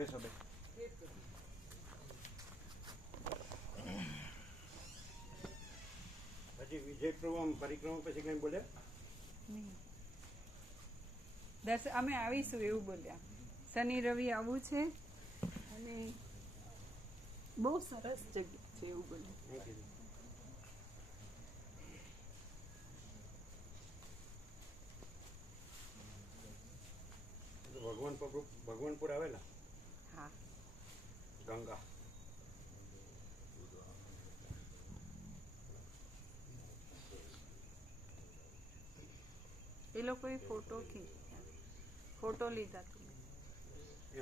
બેસો બે. પછી વિજય પ્રભુ આમ પરિક્રમા પછી કઈ બોલ્યા? અમે આવીશું એવું બોલ્યા. શનિ રવિ આવું છે અને બહુ સરસ જગ્યા છે એવું બોલ્યા. ભગવાનપુર આવેલા? હા. ગંગા એ લોકોએ ફોટો લીધા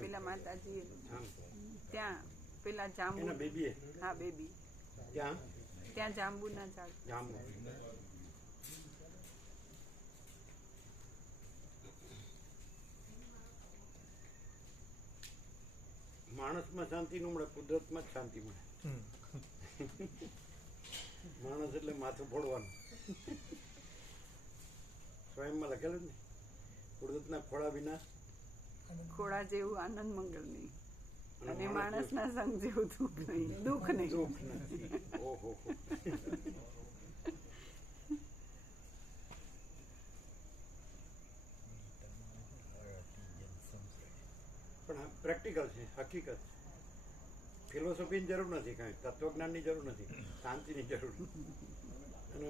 પેલા માતાજી ત્યાં પેલા જાંબુ. હા બેબી ત્યાં જાંબુના ઝાડ. માણસમાં શાંતિ ન મળે, કુદરતમાં જ શાંતિ મળે. માણસ એટલે માથું ફોડવાનું. સ્વયંમાં લખેલું ને, કુદરતના ખોળા વિના ખોળા જેવું આનંદ મંગળ નહીં, અને માણસના સંગ જેવું દુઃખ નહીં. ઓહો. પણ આ પ્રેક્ટિકલ છે, હકીકત. ફિલોસોફીની જરૂર નથી, કાંઈ તત્વજ્ઞાનની જરૂર નથી, શાંતિની જરૂર. અને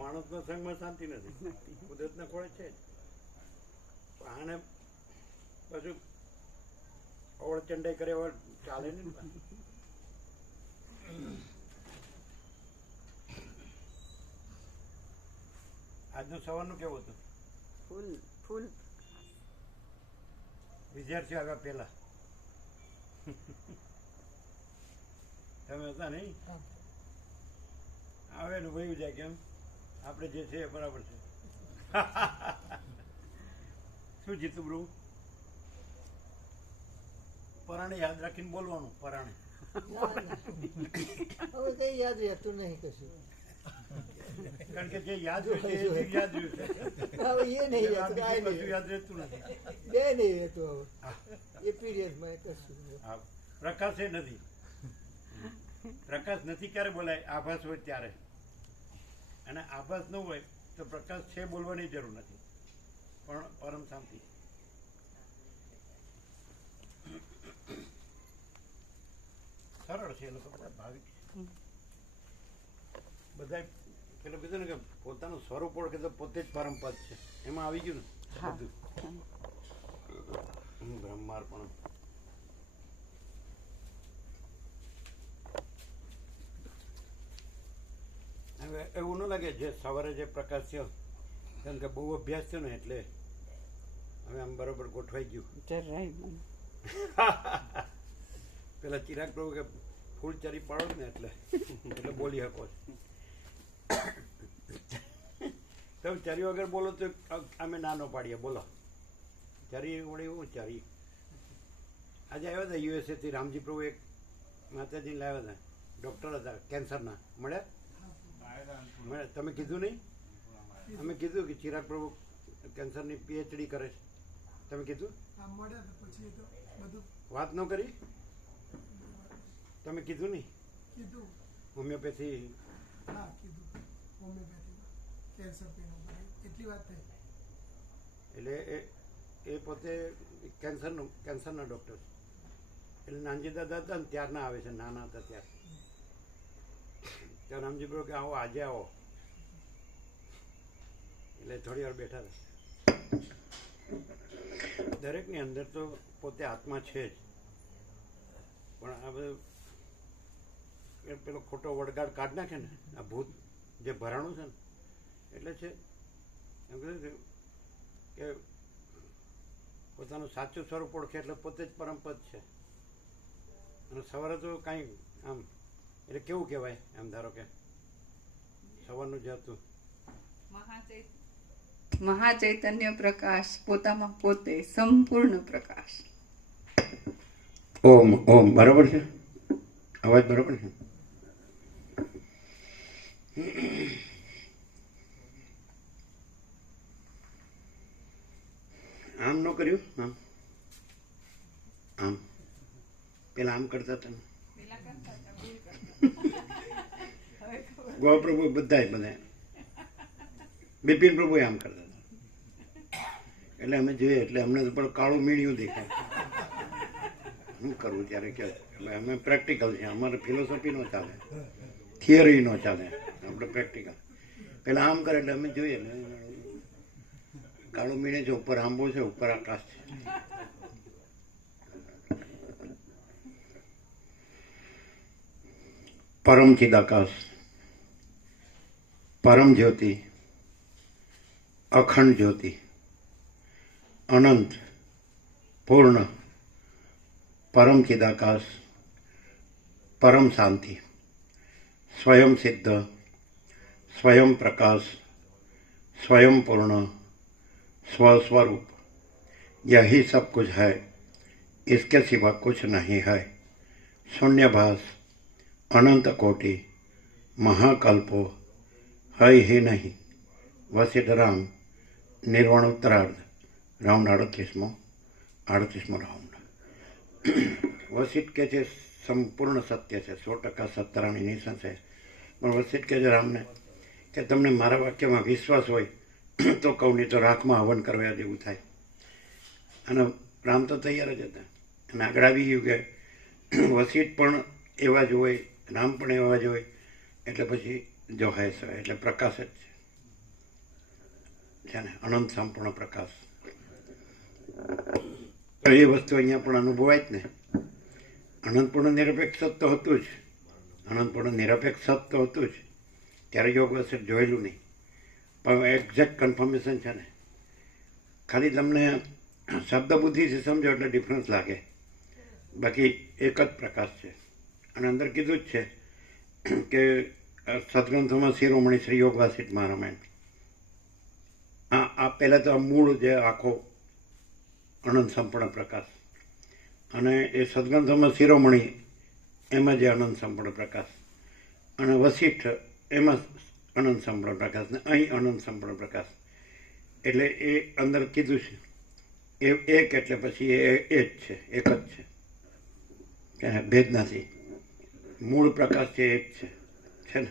માણસના સંગમાં શાંતિ નથી, કુદરતના ખોળે છે જ. આને પાછું અવળ ચંડાઈ કરે એવા ચાલે ને. આજનું સવારનું કેવું હતું? ફૂલ વિદ્યાર્થીઓ આવ્યા પેલા તમે હતા નહીં? આવે ને વયું જાય કેમ આપણે જે છે એ બરાબર છે. શું જીતું બ્રુ? પરાણે યાદ રાખીને બોલવાનું. પરાણે હવે કઈ યાદ રહેતું નહીં કશું, કારણ કે જે યાદ હોય છે એ યાદ રહ્યું છે. હવે એ નહીં રહેતું, યાદ રહેતું નથી. બે નહીં રહેતું હવે એ પીરિયડમાં કશું. પ્રકાશ એ નથી. પ્રકાશ નથી ક્યારે બોલાય? આભાસ હોય ત્યારે. અને આભાસ ન હોય તો પ્રકાશ છે બોલવાની જરૂર નથી, પણ પરમ શાંતિ. સરળ છે એ લોકો, બધા ભાવિક બધા. પેલું કીધું ને કે પોતાનું સ્વરૂપ ઓળખે તો પોતે જ પરમ પદ છે, એમાં આવી ગયું ને બધું. બ્રહ્માર્પણ. હવે એવું ન લાગે જે સવારે જે પ્રકાશ થયો, કારણ કે બહુ અભ્યાસ થયો ને એટલે હવે આમ બરોબર ગોઠવાઈ ગયું. પેલા ચિરાગ પ્રભુ કે ફૂલ ચરી પાડો ને એટલે બોલી શકો. તમે ચરી વગર બોલો તો અમે નાનો પાડીએ. બોલો ચરી વડે એવું ચરી. આજે આવ્યા હતા USA થી રામજી પ્રભુ, એક માતાજીને લાવ્યા હતા, ડૉક્ટર હતા કેન્સરના. મળ્યા? તમે કીધું નહીં? અમે કીધું કે ચિરાગ પ્રભુ કેન્સરની PhD કરે છે. તમે કીધું? વાત ન કરી? તમે કીધું નહીં? હોમિયોપેથી. એટલે એ પોતે કેન્સરના ડૉક્ટર. એટલે નાનજી દાદા હતા ને ત્યારના આવે છે, નાના હતા ત્યારે. ત્યાં રામજી પ્રભુ કે આવો, આજે આવો. એટલે થોડી વાર બેઠા હતા. દરેકની અંદર તો પોતે આત્મા છે જ, પણ આ બધું પેલો ખોટો વડગાડ કાઢ નાખે ને, આ ભૂત જે ભરાણું છે ને, એટલે છે એમ કીધું કે પોતાનું સાચું સ્વરૂપ ઓળખે એટલે પોતે જ પરમપદ છે. અને સવારે તો કાંઈ આમ એટલે કેવું કહેવાય એમ, ધારો કે સવારનું જે હતું મહાચૈતન્ય પ્રકાશ, પોતામાં પોતે સંપૂર્ણ પ્રકાશ. ઓમ ઓમ બરાબર છે, અવાજ બરાબર છે. આમ ન કર્યું, આમ આમ પેલા આમ કરતા હતા ને પેલા કરતા હતા, ભૂલ કરતા. હવે ખબર. ગોપ્રભુ બધા બિપિન પ્રભુ આમ કરતા હતા. એટલે અમે જોઈએ એટલે અમને તો પણ કાળું મીણિયું દેખાય. શું કરવું ત્યારે કે અમે પ્રેક્ટિકલ છે, અમારે ફિલોસોફી નો ચાલે, થિયરી નો ચાલે, આપણે પ્રેક્ટિકલ. પેલા આમ કરે એટલે અમે જોઈએ ને કાળું મીણે છે, ઉપર આંબો છે, ઉપર આકાશ છે. પરમ ચિદાકાશ, પરમ જ્યોતિ, અખંડ જ્યોતિ, અનંત, પૂર્ણ, પરમ ચિદાકાશ, પરમ શાંતિ, स्वयं सिद्ध, स्वयं प्रकाश, स्वयं पूर्ण, स्वस्वरूप, यही सब कुछ है, इसके सिवा कुछ नहीं है. शून्यभास, अनंत कोटि, महाकल्पो, है ही नहीं. वसिष्ठराम, निर्वाणोत्तरार्ध, राउंड 38મો રાઉન્ડ. વસિષ્ઠ કે છે સંપૂર્ણ સત્ય છે, 100% સત્તરાની નિસંશય. પણ વસિષ્ઠ કે છે રામને કે તમને મારા વાક્યમાં વિશ્વાસ હોય તો કહું, નહીં તો રાખમાં હવન કરવા જેવું થાય. અને રામ તો તૈયાર જ હતા. અને આગળ આવી ગયું કે વસિષ્ઠ પણ એવા જ હોય, રામ પણ એવા જ હોય, એટલે પછી જોહાય છે એટલે પ્રકાશ જ છે ને, અનંત સંપૂર્ણ પ્રકાશ. તો એ વસ્તુ અહીંયા પણ અનુભવાય જ ને. અનંતપૂર્ણ નિરપેક્ષ તો હતું જ, અનંતપૂર્ણ નિરપેક્ષ તો હતું જ. ત્યારે યોગ વસિષ્ઠ જોયેલું નહીં, પણ એક્ઝેક્ટ કન્ફર્મેશન છે ને. ખાલી તમને શબ્દ બુદ્ધિથી સમજો એટલે ડિફરન્સ લાગે, બાકી એક જ પ્રકાશ છે. અને અંદર કીધું જ છે કે સદગ્રંથોમાં શિરોમણી શ્રી યોગ વસિષ્ઠ મહારામાયણ, આ પહેલાં તો આ મૂળ જે આખો અનંત સંપૂર્ણ પ્રકાશ, અને એ સદગ્રંથોમાં શિરોમણી એમાં જે અનંત સંપૂર્ણ પ્રકાશ, અને વસિષ્ઠ એમાં અનંત સંપૂર્ણ પ્રકાશ, ને અહીં અનંત સંપૂર્ણ પ્રકાશ. એટલે એ અંદર કીધું છે એ એક, એટલે પછી એ જ છે, એક જ છે, ભેદ નથી. મૂળ પ્રકાશ છે એક છે ને.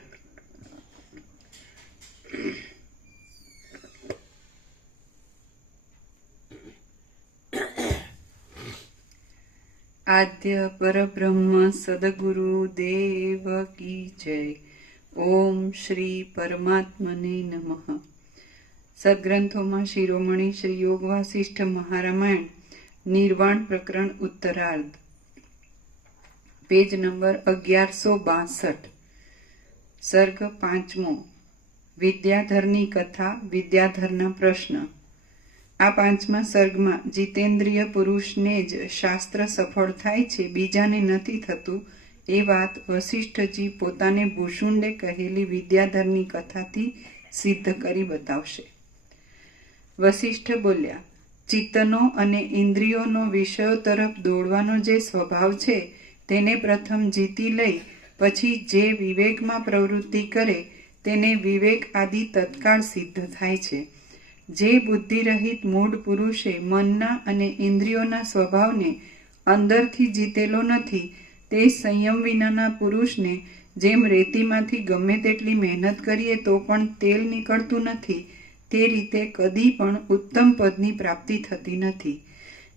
આદ્ય પરબ્રહ્મ સદગુરુ દેવ કી જય. ઓમ શ્રી પરમાત્મને નમઃ. સદગ્રંથોમાં શિરોમણી શ્રી યોગ વાસિષ્ઠ મહારામાયણ, નિર્વાણ પ્રકરણ ઉત્તરાર્ધ, પેજ નંબર 1162, સર્ગ 5મો. વિદ્યાધરની કથા, વિદ્યાધરના પ્રશ્ન. આ 5મા સર્ગમાં જીતેન્દ્રિય પુરુષને જ શાસ્ત્ર સફળ થાય છે, બીજાને નથી થતું, એ વાત વસિષ્ઠજી પોતાને ભૂષુંડે કહેલી વિદ્યાધરની કથાથી સિદ્ધ કરી બતાવશે. વસિષ્ઠ બોલ્યા, ચિત્તનો અને ઇન્દ્રિયોનો વિષયો તરફ દોડવાનો જે સ્વભાવ છે તેને પ્રથમ જીતી લઈ પછી જે વિવેકમાં પ્રવૃત્તિ કરે તેને વિવેક આદિ તત્કાળ સિદ્ધ થાય છે. જે બુદ્ધિરહિત મૂળ પુરુષે મનના અને ઇન્દ્રિયોના સ્વભાવને અંદરથી જીતેલો નથી, તે સંયમ વિનાના પુરુષને જેમ રેતીમાંથી ગમે તેટલી મહેનત કરીએ તો પણ તેલ નીકળતું નથી, તે રીતે કદી પણ ઉત્તમ પદની પ્રાપ્તિ થતી નથી.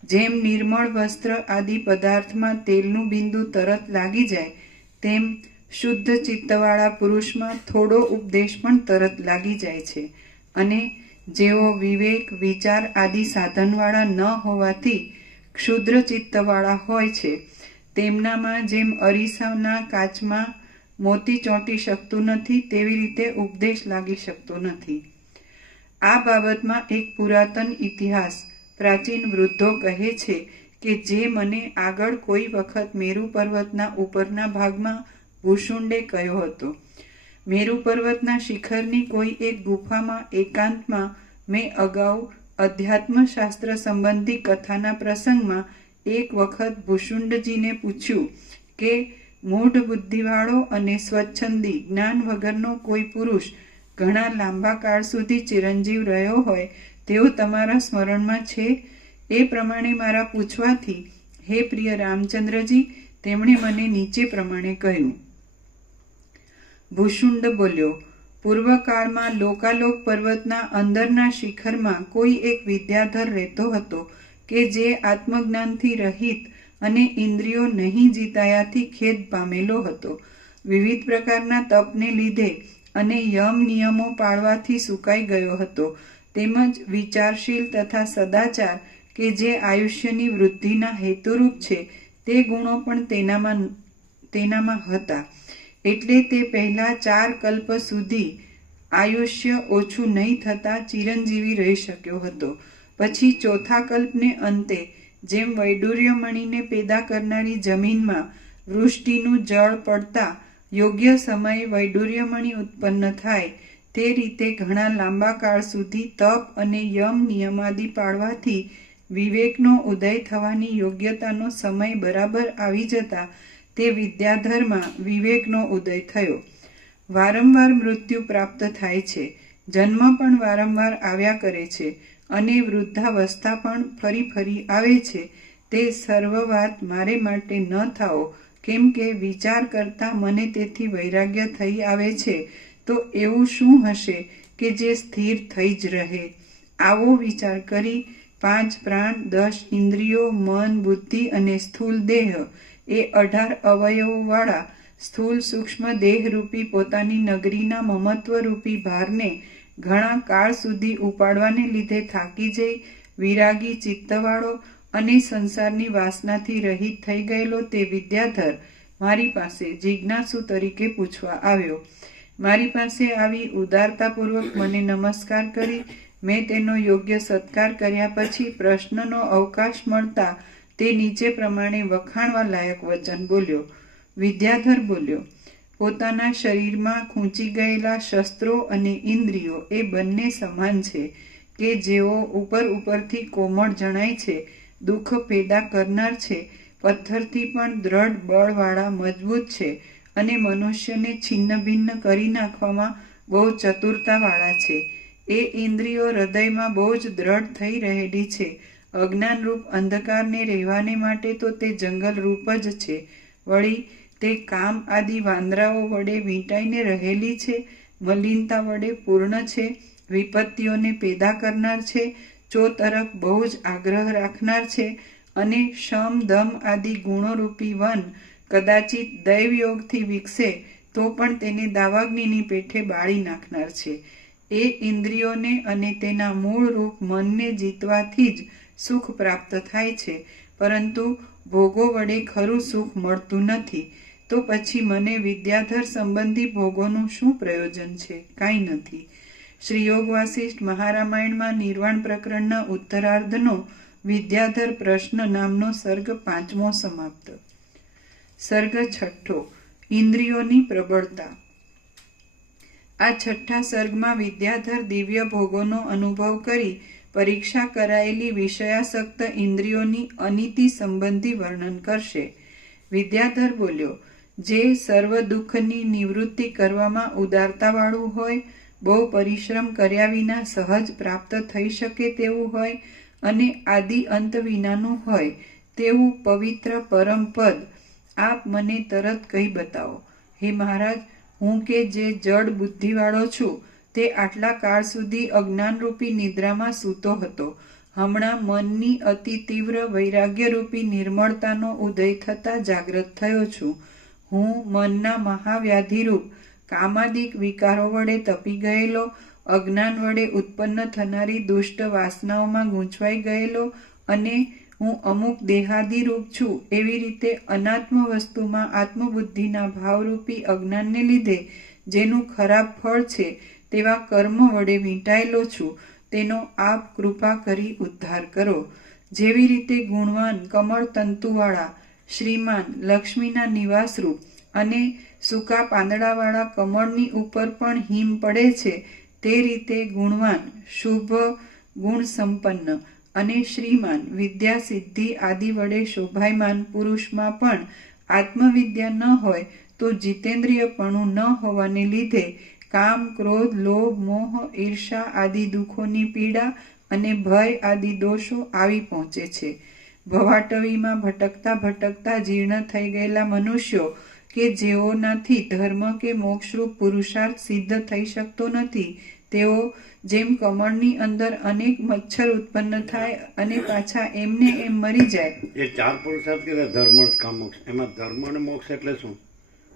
જેમ નિર્મળ વસ્ત્ર આદિ પદાર્થમાં તેલનું બિંદુ તરત લાગી જાય, તેમ શુદ્ધ ચિત્તવાળા પુરુષમાં થોડો ઉપદેશ પણ તરત લાગી જાય છે. અને જેઓ વિવેક, વિચાર આદિ સાધનવાળા ન હોવાથી ક્ષુદ્ર ચિત્તવાળા હોય છે, તેમનામાં જેમ અરીસાના કાચમાં મોતી ચોંટી શકતું નથી, તેવી રીતે ઉપદેશ લાગી શકતો નથી. આ બાબતમાં એક પુરાતન ઇતિહાસ પ્રાચીન વૃદ્ધો કહે છે કે જે મને આગળ કોઈ વખત મેરુ પર્વતના ઉપરના ભાગમાં ભૂષુંડે કહ્યો હતો. મેરુ પર્વતના શિખરની કોઈ એક ગુફામાં એકાંતમાં મેં અગાઉ અધ્યાત્મશાસ્ત્ર સંબંધી કથાના પ્રસંગમાં એક વખત ભૂષુંડજીને પૂછ્યું કે મૂઢ બુદ્ધિવાળો અને સ્વચ્છંદી જ્ઞાન વગરનો કોઈ પુરુષ ઘણા લાંબા કાળ સુધી ચિરંજીવ રહ્યો હોય તેવું તમારા સ્મરણમાં છે? એ પ્રમાણે મારા પૂછવાથી હે પ્રિય રામચંદ્રજી, તેમણે મને નીચે પ્રમાણે કહ્યું. ભૂષુંડ બોલ્યો, પૂર્વકાળમાં લોકાલોક પર્વતના અંદરના શિખરમાં કોઈ એક વિદ્યાધર રહેતો હતો કે જે આત્મજ્ઞાનથી રહિત અને ઇન્દ્રિયો નહીં જીતાયાથી ખેદ પામેલો હતો. વિવિધ પ્રકારના તપને લીધે અને યમ નિયમો પાળવાથી સુકાઈ ગયો હતો. તેમજ વિચારશીલ તથા સદાચાર કે જે આયુષ્યની વૃદ્ધિના હેતુરૂપ છે તે ગુણો પણ તેનામાં હતા. એટલે તે પહેલા 4 કલ્પ સુધી આયુષ્ય ઓછું નહીં થતાં ચિરંજીવી રહી શક્યો હતો. પછી 4થા કલ્પને અંતે જેમ વૈડૂર્યમણીને પેદા કરનારી જમીનમાં વૃષ્ટિનું જળ પડતા યોગ્ય સમયે વૈડૂર્યમણી ઉત્પન્ન થાય તે રીતે ઘણા લાંબા કાળ સુધી તપ અને યમ નિયમાદિ પાળવાથી વિવેકનો ઉદય થવાની યોગ્યતાનો સમય બરાબર આવી જતા તે વિદ્યાધરમાં વિવેકનો ઉદય થયો. વારંવાર મૃત્યુ પ્રાપ્ત થાય છે, જન્મ પણ વારંવાર આવ્યા કરે છે અને વૃદ્ધાવસ્થા પણ ફરી ફરી આવે છે. તે સર્વ વાત મારે માટે ન થાઓ, કેમ કે વિચાર કરતા મને તેથી વૈરાગ્ય થઈ આવે છે. તો એવું શું હશે કે જે સ્થિર થઈ જ રહે? આવો વિચાર કરી 5 પ્રાણ, 10 ઇન્દ્રિયો, મન, બુદ્ધિ અને સ્થૂલ દેહ એ 18 અવયવોવાળા સ્થૂલ સૂક્ષ્મ દેહરૂપી પોતાની નગરીના મમત્વરૂપી ભારને ઘણા કાળ સુધી ઉપાડવાને લીધે થાકી જઈ વિરાગી ચિત્તવાળો અને સંસારની વાસનાથી રહિત થઈ ગયેલો તે વિદ્યાધર મારી પાસે જિજ્ઞાસુ તરીકે પૂછવા આવ્યો. મારી પાસે આવી ઉદારતાપૂર્વક મને નમસ્કાર કરી મેં તેનો યોગ્ય સત્કાર કર્યા પછી પ્રશ્નનો અવકાશ મળતા તે નીચે પ્રમાણે વખાણવા લાયક વચન બોલ્યો. વિદ્યાધર બોલ્યો, પોતાના શરીરમાં ખૂંચી ગયેલા શસ્ત્રો અને ઇન્દ્રિયો એ બંને સમાન છે કે જેઓ ઉપરથી કોમળ જણાય છે, દુઃખ પેદા કરનાર છે, પથ્થરથી પણ દ્રઢ બળવાળા મજબૂત છે અને મનુષ્યને છિન્ન ભિન્ન કરી નાખવામાં બહુ ચતુરતાવાળા છે. એ ઇન્દ્રિયો હૃદયમાં બહુ જ દ્રઢ થઈ રહેલી છે. અજ્ઞાનરૂપ અંધકારને રહેવાને માટે તો તે જંગલ રૂપ જ છે. વળી તે કામ આદિ વાંદરાઓ વડે વીંટાઈને રહેલી છે, મલિનતા વડે પૂર્ણ છે, વિપત્તિઓને પેદા કરનાર છે, તરફ બહુ જ આગ્રહ રાખનાર છે અને શમ દમ આદિ ગુણોરૂપી વન કદાચિત દૈવયોગથી વિકસે તો પણ તેને દાવાગ્નિની પેઠે બાળી નાખનાર છે. એ ઇન્દ્રિયોને અને તેના મૂળ રૂપ મનને જીતવાથી જ સુખ પ્રાપ્ત થાય છે, પરંતુ ભોગો વડે ખરું સુખ મળતું નથી. તો પછી મને વિદ્યાધર સંબંધી ભોગોનું શું પ્રયોજન છે? કાંઈ નથી. શ્રી યોગ વાસિષ્ઠ મહારામાયણમાં નિર્વાણ પ્રકરણના ઉત્તરાર્ધનો વિદ્યાધર પ્રશ્ન નામનો સર્ગ 5મો સમાપ્ત. સર્ગ 6 ઇન્દ્રિયોની પ્રબળતા. આ 6થા સર્ગમાં વિદ્યાધર દિવ્ય ભોગોનો અનુભવ કરી પરીક્ષા કરાયેલી વિષયાસક્ત ઇન્દ્રિયોની અનિતિ સંબંધી વર્ણન કરશે. વિદ્યાધર બોલ્યો, જે સર્વ દુઃખની નિવૃત્તિ કરવામાં ઉદારતાવાળું હોય, બહુ પરિશ્રમ કર્યા વિના સહજ પ્રાપ્ત થઈ શકે તેવું હોય અને આદિ અંત વિનાનું હોય તેવું પવિત્ર પરમ પદ આપ મને તરત કહી બતાવો. હે મહારાજ, હું કે જે જડ બુદ્ધિવાળો છું તે આટલા કાળ સુધી અજ્ઞાનરૂપી નિદ્રામાં સૂતો હતો. હમણાં મનની અતિ તીવ્ર વૈરાગ્યરૂપી નિર્મળતાનો ઉદય થતાં જાગ્રત થયો છું. હું મનના મહાવ્યાધિરૂપ કામાદિક વિકારો વડે તપી ગયેલો, અજ્ઞાન વડે ઉત્પન્ન થનારી દુષ્ટ વાસનાઓમાં ગૂંચવાઈ ગયેલો અને હું અમુક દેહાદિરૂપ છું એવી રીતે અનાત્મ વસ્તુમાં આત્મબુદ્ધિના ભાવરૂપી અજ્ઞાનને લીધે જેનું ખરાબ ફળ છે તેવા કર્મ વડે વીંટાયેલો છું. તેનો આપ કૃપા કરી ઉદ્ધાર કરો. જેવી રીતે ગુણવાન કમળ તંતુવાળા શ્રીમાન લક્ષ્મીના નિવાસરૂપ અને સૂકા પાંદડાવાળા કમળની ઉપર પણ હિમ પડે છે, તે રીતે ગુણવાન, શુભ, ગુણ સંપન્ન અને શ્રીમાન વિદ્યા સિદ્ધિ આદિ વડે શોભાયમાન પુરુષમાં પણ આત્મવિદ્યા ન હોય તો જીતેન્દ્રિયપણું ન હોવાને લીધે કામ, ક્રોધ, લોભ, મોહ, ઈર્ષા આદિ દુઃખોની પીડા અને ભય આદિ દોષો આવી પહોંચે છે. ભવાટવીમાં ભટકતા ભટકતા જીર્ણ થઈ ગયેલા મનુષ્યો કે જેઓનાથી ધર્મ કે મોક્ષરૂપ પુરુષાર્થ સિદ્ધ થઈ શકતો નથી, તેઓ જેમ કમળની અંદર અનેક મચ્છર ઉત્પન્ન થાય અને પાછા એમને એમ મરી જાય. એ 4 પુરુષાર્થ કીધા, ધર્મ અર્થ કામ મોક્ષ. એમાં ધર્મ અને મોક્ષ એટલે શું?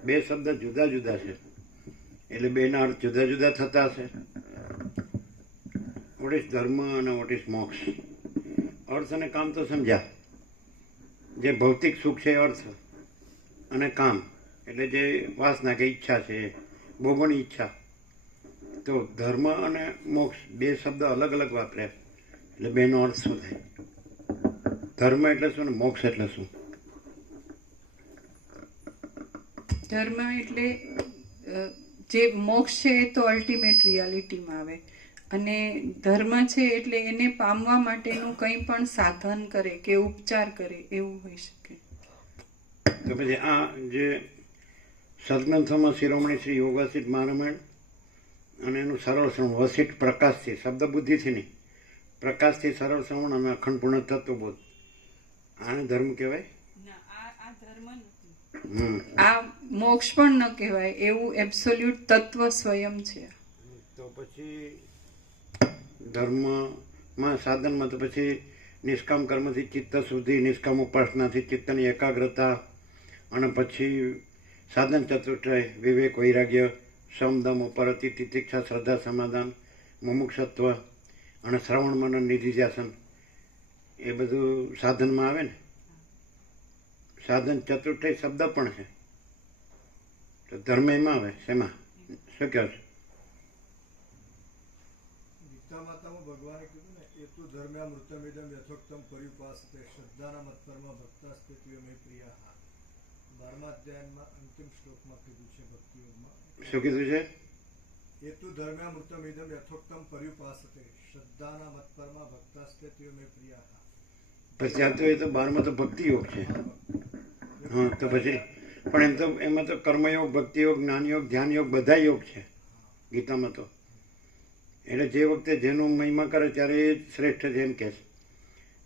2 શબ્દ જુદા જુદા છે, એટલે બેના અર્થ જુદા જુદા થતા હશે. વોટ ઇઝ ધર્મ અને વોટ ઇઝ મોક્ષ? અર્થ અને કામ તો સમજ્યા. જે ભૌતિક સુખ છે અર્થ, અને કામ એટલે જે વાસના કે ઈચ્છા છે, ભોગવવાની ઈચ્છા. તો ધર્મ અને મોક્ષ 2 શબ્દ અલગ અલગ વાપર્યા, એટલે બેનો અર્થ શું થાય? ધર્મ એટલે શું ને મોક્ષ એટલે શું? ધર્મ એટલે જે મોક્ષ છે એ તો અલ્ટિમેટ રિયાલિટીમાં આવે, અને ધર્મ છે એટલે એને પામવા માટેનું કંઈ પણ સાધન કરે કે ઉપચાર કરે એવું હોઈ શકે. તો પછી આ જે સદગ્રંથોમાં શિરોમણી શ્રી યોગાસિત મહારામાયણ અને એનું સરળ શ્રવણ, વસિષ્ઠ પ્રકાશથી, શબ્દ બુદ્ધિથી નહીં, પ્રકાશથી સરળ શ્રવણ અને અખંડ પૂર્ણ તત્વબોધ, આને ધર્મ કહેવાય? આ મોક્ષ પણ ન કહેવાય, એવું એબ્સોલ્યુટ તત્વ સ્વયં છે. તો પછી ધર્મમાં સાધનમાં તો પછી નિષ્કામ કર્મથી ચિત્ત શુદ્ધિ, નિષ્કામ ઉપાસનાથી ચિત્તની એકાગ્રતા, અને પછી સાધન ચતુષ્ટય, વિવેક, વૈરાગ્ય, સમદમ, ઉપરતિ, તિતિક્ષા, શ્રદ્ધા, સમાધાન, મુમુક્ષત્વ અને શ્રવણ મનન નિધિધ્યાસન, એ બધું સાધનમાં આવે ને. સાધન ચતુષ્ટય શબ્દ પણ છે, તો ધર્મ એમાં આવે. શેમાં? શું કહો છો? ગીતા માતામાં ભગવાને કીધું ને, એ તું ધર્મ્યા મૃતમિદમ યથોક્તમ પર્યુપાસતે શ્રદ્ધાના મત્પરમાં ભક્તાસ્તે તુયમે પ્રિયા. 12મા અધ્યાયમાં અંતિમ શ્લોકમાં કીધું છે ભક્તિયોગમાં. શું કીધું છે? એ તું ધર્મ્યા મૃતમિદમ યથોક્તમ પર્યુપાસતે શ્રદ્ધાના મત્પરમાં ભક્તાસ્તે તુયમે પ્રિયા. પછી આ તો એ તો 12માં તો ભક્તિ યોગ છે. હા, તો પછી પણ એમ તો એમાં તો કર્મયોગ, ભક્તિયોગ, જ્ઞાનયોગ, ધ્યાન યોગ બધા યોગ છે ગીતામાં તો. એટલે જે વખતે જેનો મહિમા કરે ત્યારે એ શ્રેષ્ઠ છે એમ કહે છે.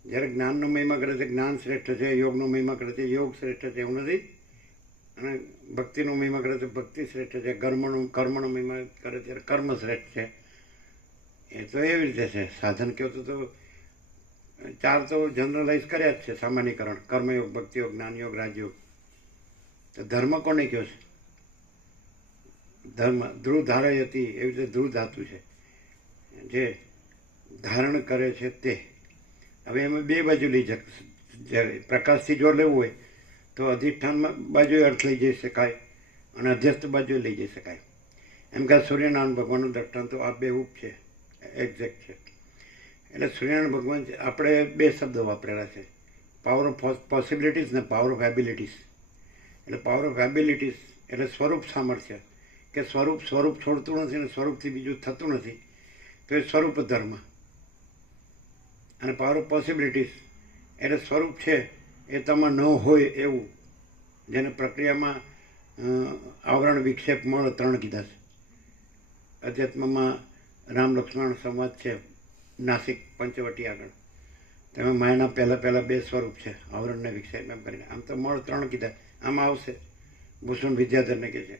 જ્યારે જ્ઞાનનો મહિમા કરે છે જ્ઞાન શ્રેષ્ઠ છે, યોગનો મહિમા કરે છે યોગ શ્રેષ્ઠ છે, એવું નથી. અને ભક્તિનો મહિમા કરે છે ભક્તિ શ્રેષ્ઠ છે, કર્મનો મહિમા કરે ત્યારે કર્મ શ્રેષ્ઠ છે. એ તો એવી રીતે છે. સાધન કહો તો 4 તો જનરલાઇઝ કર્યા જ છે, સામાન્યકરણ: કર્મયોગ, ભક્તિયોગ, જ્ઞાનયોગ, રાજયોગ. તો ધર્મ કોને કહ્યો છે? ધર્મ ધ્રુવ ધારય હતી, એવી રીતે ધ્રુવ ધાતુ છે, જે ધારણ કરે છે તે. હવે એમાં 2 બાજુ લઈ જાય. પ્રકાશથી જો લેવું હોય તો અધિષ્ઠાનમાં બાજુ અર્થ લઈ જઈ શકાય, અને અધ્યસ્થ બાજુ લઈ જઈ શકાય. એમ કે સૂર્યનારાયણ ભગવાનનું દ્રષ્ટાંત તો આ બેઉપ છે, એક્ઝેક્ટ છે. એટલે સૂર્યનારાયણ ભગવાન છે, આપણે 2 શબ્દો વાપરેલા છે, પાવર ઓફ પોસિબિલિટીઝ ને પાવર ઓફ એબિલિટીઝ. એટલે પાવર ઓફ એબિલિટીઝ એટલે સ્વરૂપ સામર્થ્ય, કે સ્વરૂપ છોડતું નથી ને સ્વરૂપથી બીજું થતું નથી, તો એ સ્વરૂપ ધર્મ. અને પાવર ઓફ પોસિબિલિટીઝ એટલે સ્વરૂપ છે એ તમારે ન હોય એવું, જેને પ્રક્રિયામાં આવરણ, વિક્ષેપ, મળ 3 કીધા છે. અધ્યાત્મમાં રામ લક્ષ્મણ સંવાદ છે નાસિક પંચવટી આગળ, તેમાં માયાના પહેલા 2 સ્વરૂપ છે, આવરણ ને વિક્ષેપ. એમ કરીને આમ તો મળ 3 કીધા. આમાં આવશે ભૂષણ વિદ્યાધરને કહે છે.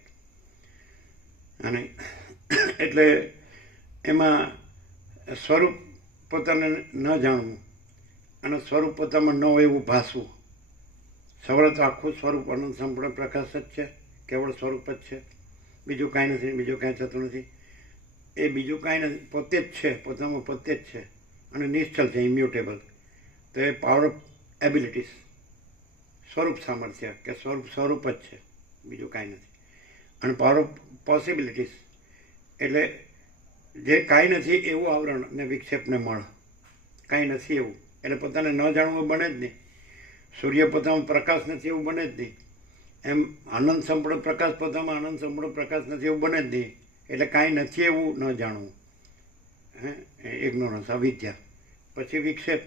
અને એટલે એમાં સ્વરૂપ પોતાને ન જાણવું અને સ્વરૂપ પોતામાં ન હોય એવું ભાસવું. સવળ તો આખું સ્વરૂપ અનંત સંપૂર્ણ પ્રકાશ જ છે, કેવળ સ્વરૂપ જ છે, બીજું કાંઈ નથી, બીજું કાંઈ થતું નથી. એ બીજું કાંઈ નથી, પોતે જ છે, પોતામાં પોતે જ છે, અને નિશ્ચલ છે, ઇમ્યુટેબલ. તો એ પાવર ઓફ એબિલિટીઝ, સ્વરૂપ સામર્થ્ય, કે સ્વરૂપ જ છે, બીજું કાંઈ નથી. અને પાવર ઓફ પોસિબિલિટીઝ એટલે જે કાંઈ નથી એવું આવરણ ને વિક્ષેપને મળ, કાંઈ નથી એવું, એટલે પોતાને ન જાણવું બને જ નહીં. સૂર્ય પોતામાં પ્રકાશ નથી એવું બને જ નહીં. એમ અનંત સંપૂર્ણ પ્રકાશ પોતામાં અનંત સંપૂર્ણ પ્રકાશ નથી એવું બને જ નહીં. એટલે કાંઈ નથી એવું ન જાણવું, ઇગ્નોરન્સ, અવિદ્યા. પછી વિક્ષેપ,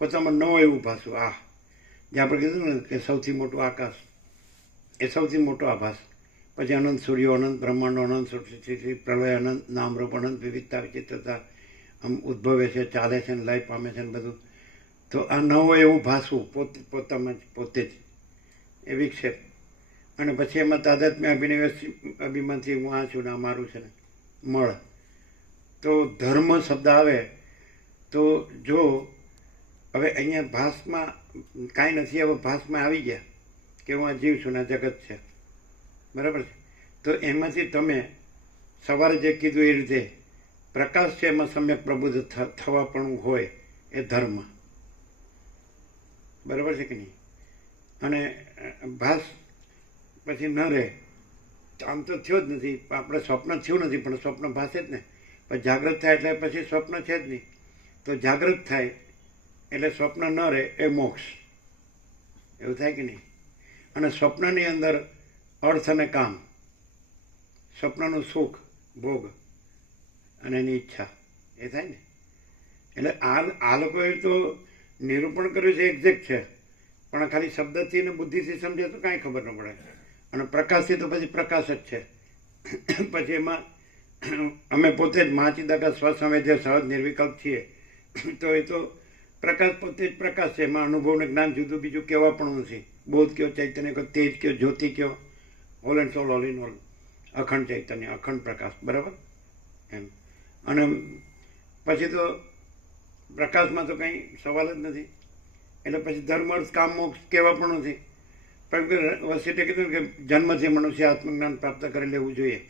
પોતામાં ન હોય એવું ભાસવું. જે આપણે કીધું ને કે સૌથી મોટું આકાશ એ સૌથી મોટો આભાસ. પછી અનંત સૂર્યો, અનંત બ્રહ્માંડો, અનંત સૃષ્ટિ, પ્રલય, અનંત નામરૂપ, અનંત વિવિધતા, વિચિત્રતા, આમ ઉદ્ભવે છે, ચાલે છે ને લય પામે છે ને બધું. તો આ ન હોય એવું ભાસવું પોતામાં પોતે જ એ વિક્ષેપ, અને પછી એમાં તાદાત્મ્ય અભિમાનથી હું આ છું ને આ મારું છે ને મળ. તો ધર્મ શબ્દ આવે તો જો હવે અહીંયા ભાસમાં કાંઈ નથી, હવે ભાસમાં આવી ગયા કે હું આ જીવ છું ને આ જગત છે, બરાબર છે. તો એમાંથી તમે સવારે જે કીધું એ રીતે પ્રકાશ છે, એમાં સમ્યક પ્રબુદ્ધ થવા પણ હોય એ ધર્મ, બરાબર છે કે નહીં. અને ભાસ પછી ન રહે, આમ તો થયો જ નથી, આપણે સ્વપ્ન થયું નથી પણ સ્વપ્ન ભાસે જ ને. પણ જાગૃત થાય એટલે પછી સ્વપ્ન છે જ નહીં. તો જાગૃત થાય એટલે સ્વપ્ન ન રહે એ મોક્ષ, એવું થાય કે નહીં. અને સ્વપ્નની અંદર અર્થ અને કામ, સ્વપ્નનું સુખ ભોગ અને એની ઈચ્છા એ થાય ને. એટલે આ લોકોએ તો નિરૂપણ કર્યું છે, એક્ઝેક્ટ છે, પણ ખાલી શબ્દથી અને બુદ્ધિથી સમજે તો કાંઈ ખબર ન પડે. અને પ્રકાશથી તો પછી પ્રકાશ જ છે. પછી એમાં અમે પોતે જ મહાચિદાકાશ સ્વસંવેદ્ય સહજ નિર્વિકલ્પ છીએ, તો એ તો પ્રકાશ પોતે જ પ્રકાશ છે. એમાં અનુભવ ને જ્ઞાન જુદું બીજું કહેવા પણ નથી. બોધ કયો, ચૈતન્ય કયો, તેજ કયો, જ્યોતિ કયો, all and soul, all in all, અખંડ ચૈતન્ય, અખંડ પ્રકાશ, બરાબર એમ. અને પછી તો પ્રકાશમાં તો કંઈ સવાલ જ નથી. એટલે પછી ધર્મ અર્થ કામ મોક્ષ કહેવા પણ નથી. પણ વસીટે કીધું કે જન્મથી મનુષ્ય આત્મજ્ઞાન પ્રાપ્ત કરી લેવું જોઈએ.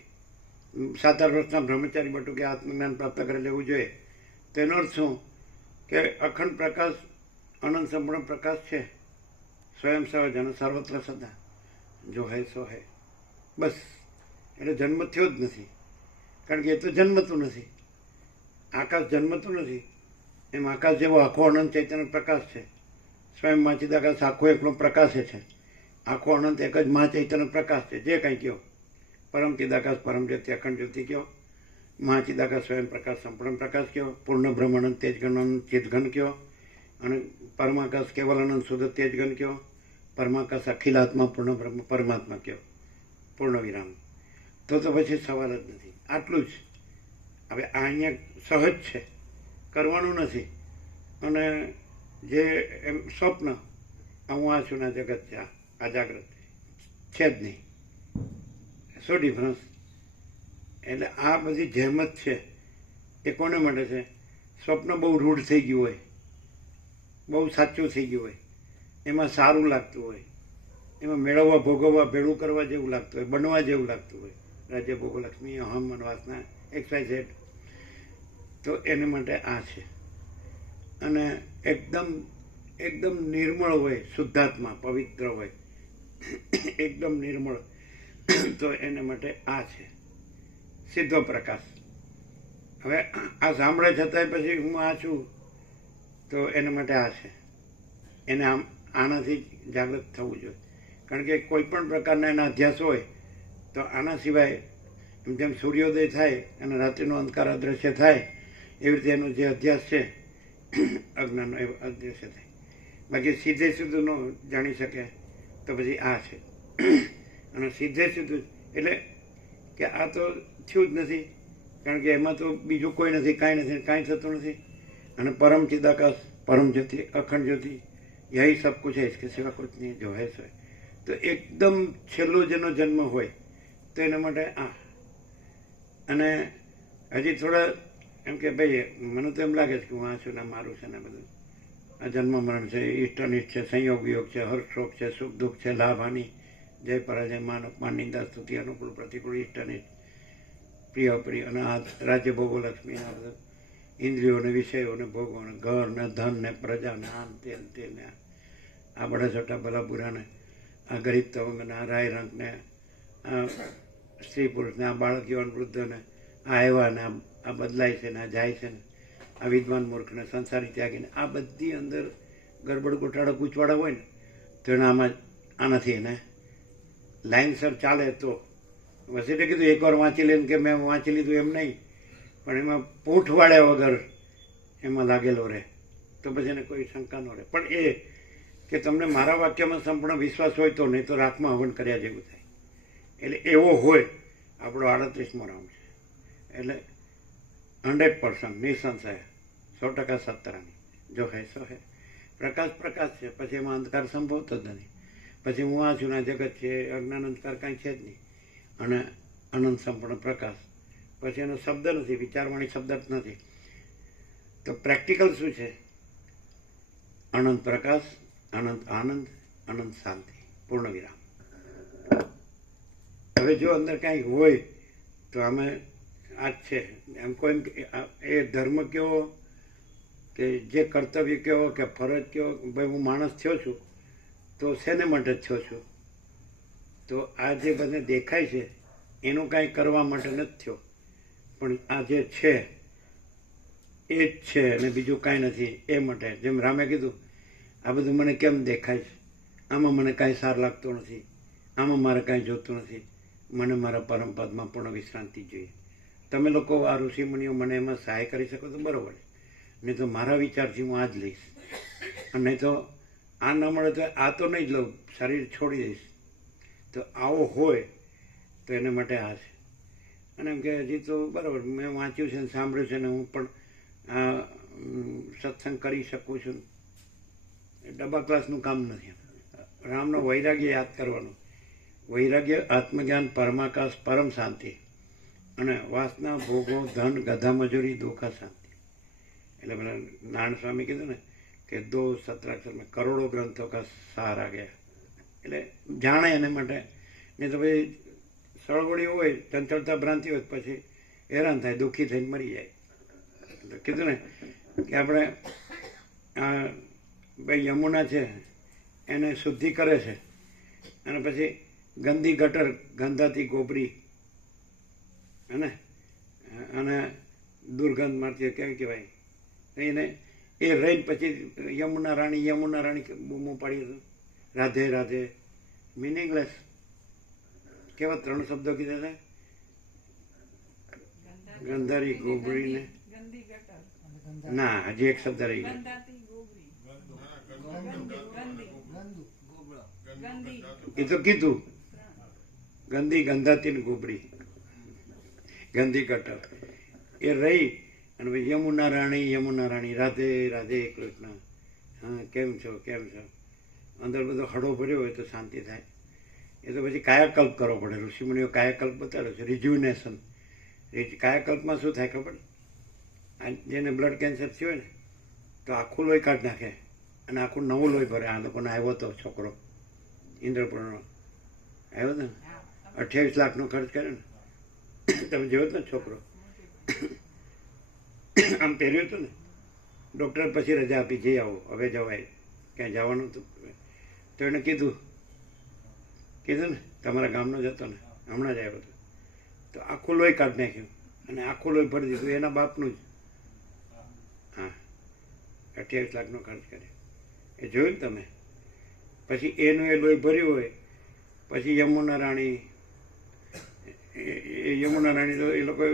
7-8 વર્ષના બ્રહ્મચારી બટુકે આત્મજ્ઞાન પ્રાપ્ત કરી લેવું જોઈએ. તેનો અર્થ શું કે અખંડ પ્રકાશ અનંત સંપૂર્ણ પ્રકાશ છે, સ્વયં સહજ અને સર્વત્ર સદા, જો હૈ સો હૈ, બસ. એટલે જન્મ થયો જ નથી, કારણ કે એ તો જન્મતું નથી. આકાશ જન્મતું નથી, એમ આકાશ જેવો આખો અનંત ચૈતન્ય પ્રકાશ છે. સ્વયં મહાચિદાકાશ આખો એકનો પ્રકાશ છે, આખો અનંત એક જ મહાચૈતન્ય પ્રકાશ છે. જે કંઈ કહો, પરમ ચિદાકાશ, પરમ જ્યોતિ, અખંડ જ્યોતિ કહો, મહાચિદાકાશ સ્વયં પ્રકાશ, સંપૂર્ણ પ્રકાશ કહો, પૂર્ણ બ્રહ્મ અનંત તેજઘન અનંત ચિદઘન કહો, અને પરમાકાશ કેવલ અનંત શુદ્ધ તેજઘન કહો, પરમાકાશ અખિલાત્મા પૂર્ણ બ્રહ્મ પરમાત્મા કહો, પૂર્ણ વિરામ. તો પછી સવાલ જ નથી. આટલું જ. હવે આ અહીંયા સહજ છે, કરવાનું નથી. અને જે એમ સ્વપ્ન, હું આ છું ને જગત છે, આ જાગ્રત છે જ નહીં. શું ડિફરન્સ? એટલે આ બધી જહેમત છે એ કોને માટે છે? સ્વપ્ન બહુ રૂઢ થઈ ગયું હોય, બહુ સાચું થઈ ગયું હોય, એમાં સારું લાગતું હોય, એમાં મેળવવા ભોગવવા ભેળું કરવા જેવું લાગતું હોય, બનવા જેવું લાગતું હોય. રાજ્ય ભોગલક્ષ્મી અહમ મનવાસના XYZ. તો એને માટે આ છે. અને એકદમ નિર્મળ હોય, શુદ્ધાત્મા પવિત્ર હોય, એકદમ નિર્મળ, તો એને માટે આ છે સીધો પ્રકાશ. હવે આ સાંભળે છતાંય પછી હું આ છું, તો એના માટે આ છે. એને આનાથી જાગૃત થવું જોઈએ. કારણ કે કોઈ પણ પ્રકારના એના અધ્યાસ હોય તો આના સિવાય, જેમ સૂર્યોદય થાય અને રાત્રિનો અંધકાર અદ્રશ્ય થાય, એવી રીતે એનો જે અધ્યાસ છે અજ્ઞાનનો, એ અદ્રશ્ય થાય. બાકી સીધે સીધું ન જાણી શકે તો પછી આ છે. અને સીધે સીધું એટલે કે આ તો થયું જ નથી, કારણ કે એમાં તો બીજું કોઈ નથી, કાંઈ નથી, કાંઈ થતું નથી. અને પરમ ચિદાકાશ, પરમ જ્યોતિ, અખંડ જ્યોતિ, યહી સબ કુછ હૈ, इसके सिवा कुछ नहीं जो है सो. તો એકદમ છેલ્લો જેનો જન્મ હોય તો એના માટે આ. અને હજી થોડા એમ કે ભાઈ મને તો એમ લાગે છે કે હું આ છું ને મારું છે ને બધું, આ જન્મ મરણ છે, ઇષ્ટ અનિષ્ટ છે, સંયોગ વિયોગ છે, હર્ષ શોક છે, સુખ દુઃખ છે, લાભ હાનિ, જય પરાજય, માન અપમાન, નિંદા સ્તુતિ, અનુકૂળ પ્રતિકૂળ, ઇષ્ટ અનિષ્ટ, પ્રિય અપ્રિય, અને આ રાજ્ય ભોગો લક્ષ્મી, આ બધું ઇન્દ્રિયોને, વિષયોને, ભોગોને, ઘર ને ધન ને પ્રજા ને આમ તે ને આ બડા છોટા ભલા બુરાને, આ ગરીબ તવંગ ને, આ રાય રંગ ને, આ સ્ત્રી પુરુષને, આ બાળક યુવાન વૃદ્ધને, આ આવ્યા ને આ બદલાય છે ને આ જાય છે ને, આ વિદ્વાન મૂર્ખને, સંસારી ત્યાગીને, આ બધી અંદર ગરબડ ગોટાળા ગૂંચવાડા હોય ને, તો એને આનાથી એને લાઇનસર ચાલે. તો વસીટે કીધું એકવાર વાંચી લઈને કે મેં વાંચી લીધું એમ નહીં, પણ એમાં પૂંઠ વાળ્યા વગર એમાં લાગેલો રહે તો પછી એને કોઈ શંકા ન રહે. પણ એ કે તમને મારા વાક્યમાં સંપૂર્ણ વિશ્વાસ હોય તો, નહીં તો રાખમાં હવન કર્યા જેવું થાય. એટલે એવો હોય આપણો 38મો રાઉન્ડ છે. એટલે 100% નિસંશય 100% સત્તરાની, જો હે સો હે. પ્રકાશ પ્રકાશ છે, પછી એમાં અંધકાર સંભવતો જ નથી. પછી હું આ છું ને આ જગત છે, અજ્ઞાન અંધકાર કાંઈ છે જ નહીં, અને અનંત સંપૂર્ણ પ્રકાશ. પછી એનો શબ્દ નથી, વિચારવાણી શબ્દ જ નથી. તો પ્રેક્ટિકલ શું છે? અનંત પ્રકાશ, અનંત આનંદ, અનંત શાંતિ, પૂર્ણ વિરામ. હવે જો અંદર કાંઈ હોય તો અમે આ જ છે એમ કોઈ એ ધર્મ કેવો કે જે કર્તવ્ય કેવો કે ફરજ કેવો, ભાઈ હું માણસ થયો છું તો શેને માટે જ થયો છું? તો આ જે બધે દેખાય છે એનું કાંઈ કરવા માટે નથી થયો, પણ આ જે છે એ જ છે અને બીજું કાંઈ નથી. એ માટે જેમ રામે કીધું, આ બધું મને કેમ દેખાય છે, આમાં મને કાંઈ સાર લાગતો નથી, આમાં મારે કાંઈ જોતું નથી, મને મારા પરમપદમાં પૂર્ણ વિશ્રાંતિ જોઈએ. તમે લોકો આ ઋષિમુનિઓ મને એમાં સહાય કરી શકો તો બરાબર, નહીં તો મારા વિચારથી હું આ જ લઈશ. અને નહીં તો આ ન મળે તો આ તો નહીં જ લઉં, શરીર છોડી દઈશ. તો આવો હોય તો એને માટે આ છે. અને એમ કે હજી તો બરાબર મેં વાંચ્યું છે ને સાંભળ્યું છે ને હું પણ આ સત્સંગ કરી શકું છું. ડબ્બા ક્લાસનું કામ નથી. રામનો વૈરાગ્ય યાદ કરવાનું. વૈરાગ્ય, આત્મજ્ઞાન, પરમાકાશ, પરમ શાંતિ, અને વાસના, ભોગો, ધન, ગધા મજૂરી, દુઃખ, શાંતિ. એટલે પેલા નારાયણ સ્વામી કીધું ને કે 2 સત્રાક્ષર મેં કરોડો ગ્રંથો કા સાર આ ગયા. એટલે જાણે એને માટે. નહીં તો ભાઈ સળવડી હોય, ચંચળતા ભ્રાંતિ હોય, પછી હેરાન થાય, દુઃખી થઈને મરી જાય. એટલે કીધું ને કે આપણે આ ભાઈ યમુના છે એને શુદ્ધિ કરે છે, અને પછી ગંદી ગટર, ગંધાતી ગોબરી અને દુર્ગંધ મારતી કેવી કહેવાય એને, એ રહીને પછી યમુના રાણી બૂમો પાડી હતું, રાધે રાધે. મિનિંગલેસ. કેવા 3 શબ્દો કીધા હતા? ગંધારી ગોબરીને ના, હજી એક શબ્દ રહી ગયો. એ તો કીધું, ગંદી ગંધાતી ને ગોબરી, ગંદી ગટર. એ રહી અને પછી યમુના રાણી રાધે રાધે કૃષ્ણ, હા કેમ છો કેમ છો. અંદર બધો હળો ભર્યો હોય તો શાંતિ થાય. એ તો પછી કાયાકલ્પ કરવો પડે. ઋષિમુનિઓ કાયાકલ્પ બતાડ્યો છે, રિજ્યુનેશન. કાયાકલ્પમાં શું થાય ખબર? જેને બ્લડ કેન્સર થયું હોય ને તો આખું લોહી કાઢી નાખે અને આખું નવું લોહી ભરે. આ લોકોને આવ્યો હતો છોકરો ઇન્દ્રપુરનો, આવ્યો હતો ને, 28 લાખનો ખર્ચ કર્યો ને. તમે જોયો ને છોકરો આમ પહેર્યું હતું ને, ડૉક્ટર પછી રજા આપી, જઈ આવો હવે જવાય, ક્યાંય જવાનું હતું. તો એને કીધું ને તમારા ગામનો જ હતો ને, હમણાં જ આવ્યો હતો. તો આખું લોહી કાઢી નાખ્યું અને આખું લોહી ભરી દીધું, એના બાપનું જ. હા, 28 લાખનો ખર્ચ કર્યો. એ જોયું ને તમે? પછી એનું એ લોહી ભર્યું હોય, પછી યમુના રાણી તો એ લોકો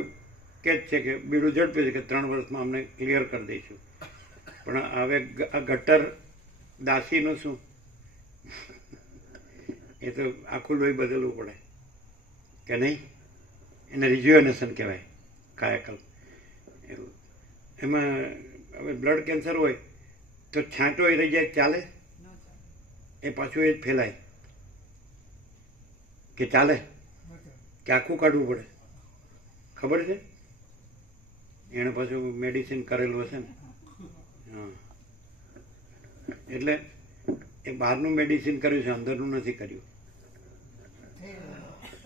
કહે જ છે કે બીડું ઝડપ્યું છે કે 3 વર્ષમાં અમને ક્લિયર કરી દઈશું. પણ હવે આ ગટર દાસીનું શું? એ તો આખું લોહી બદલવું પડે કે નહીં? એને રિજ્યુનેશન કહેવાય, કાયાકલ્પ. એવું એમાં હવે બ્લડ કેન્સર હોય તો છાંટો એ રહી જાય, ચાલે? એ પાછું એ જ ફેલાય કે ચાલે? કે આખું કાઢવું પડે? ખબર છે? એણે પાછું મેડિસિન કરેલું હશે ને. હા, એટલે એ બહારનું મેડિસિન કર્યું છે, અંદરનું નથી કર્યું.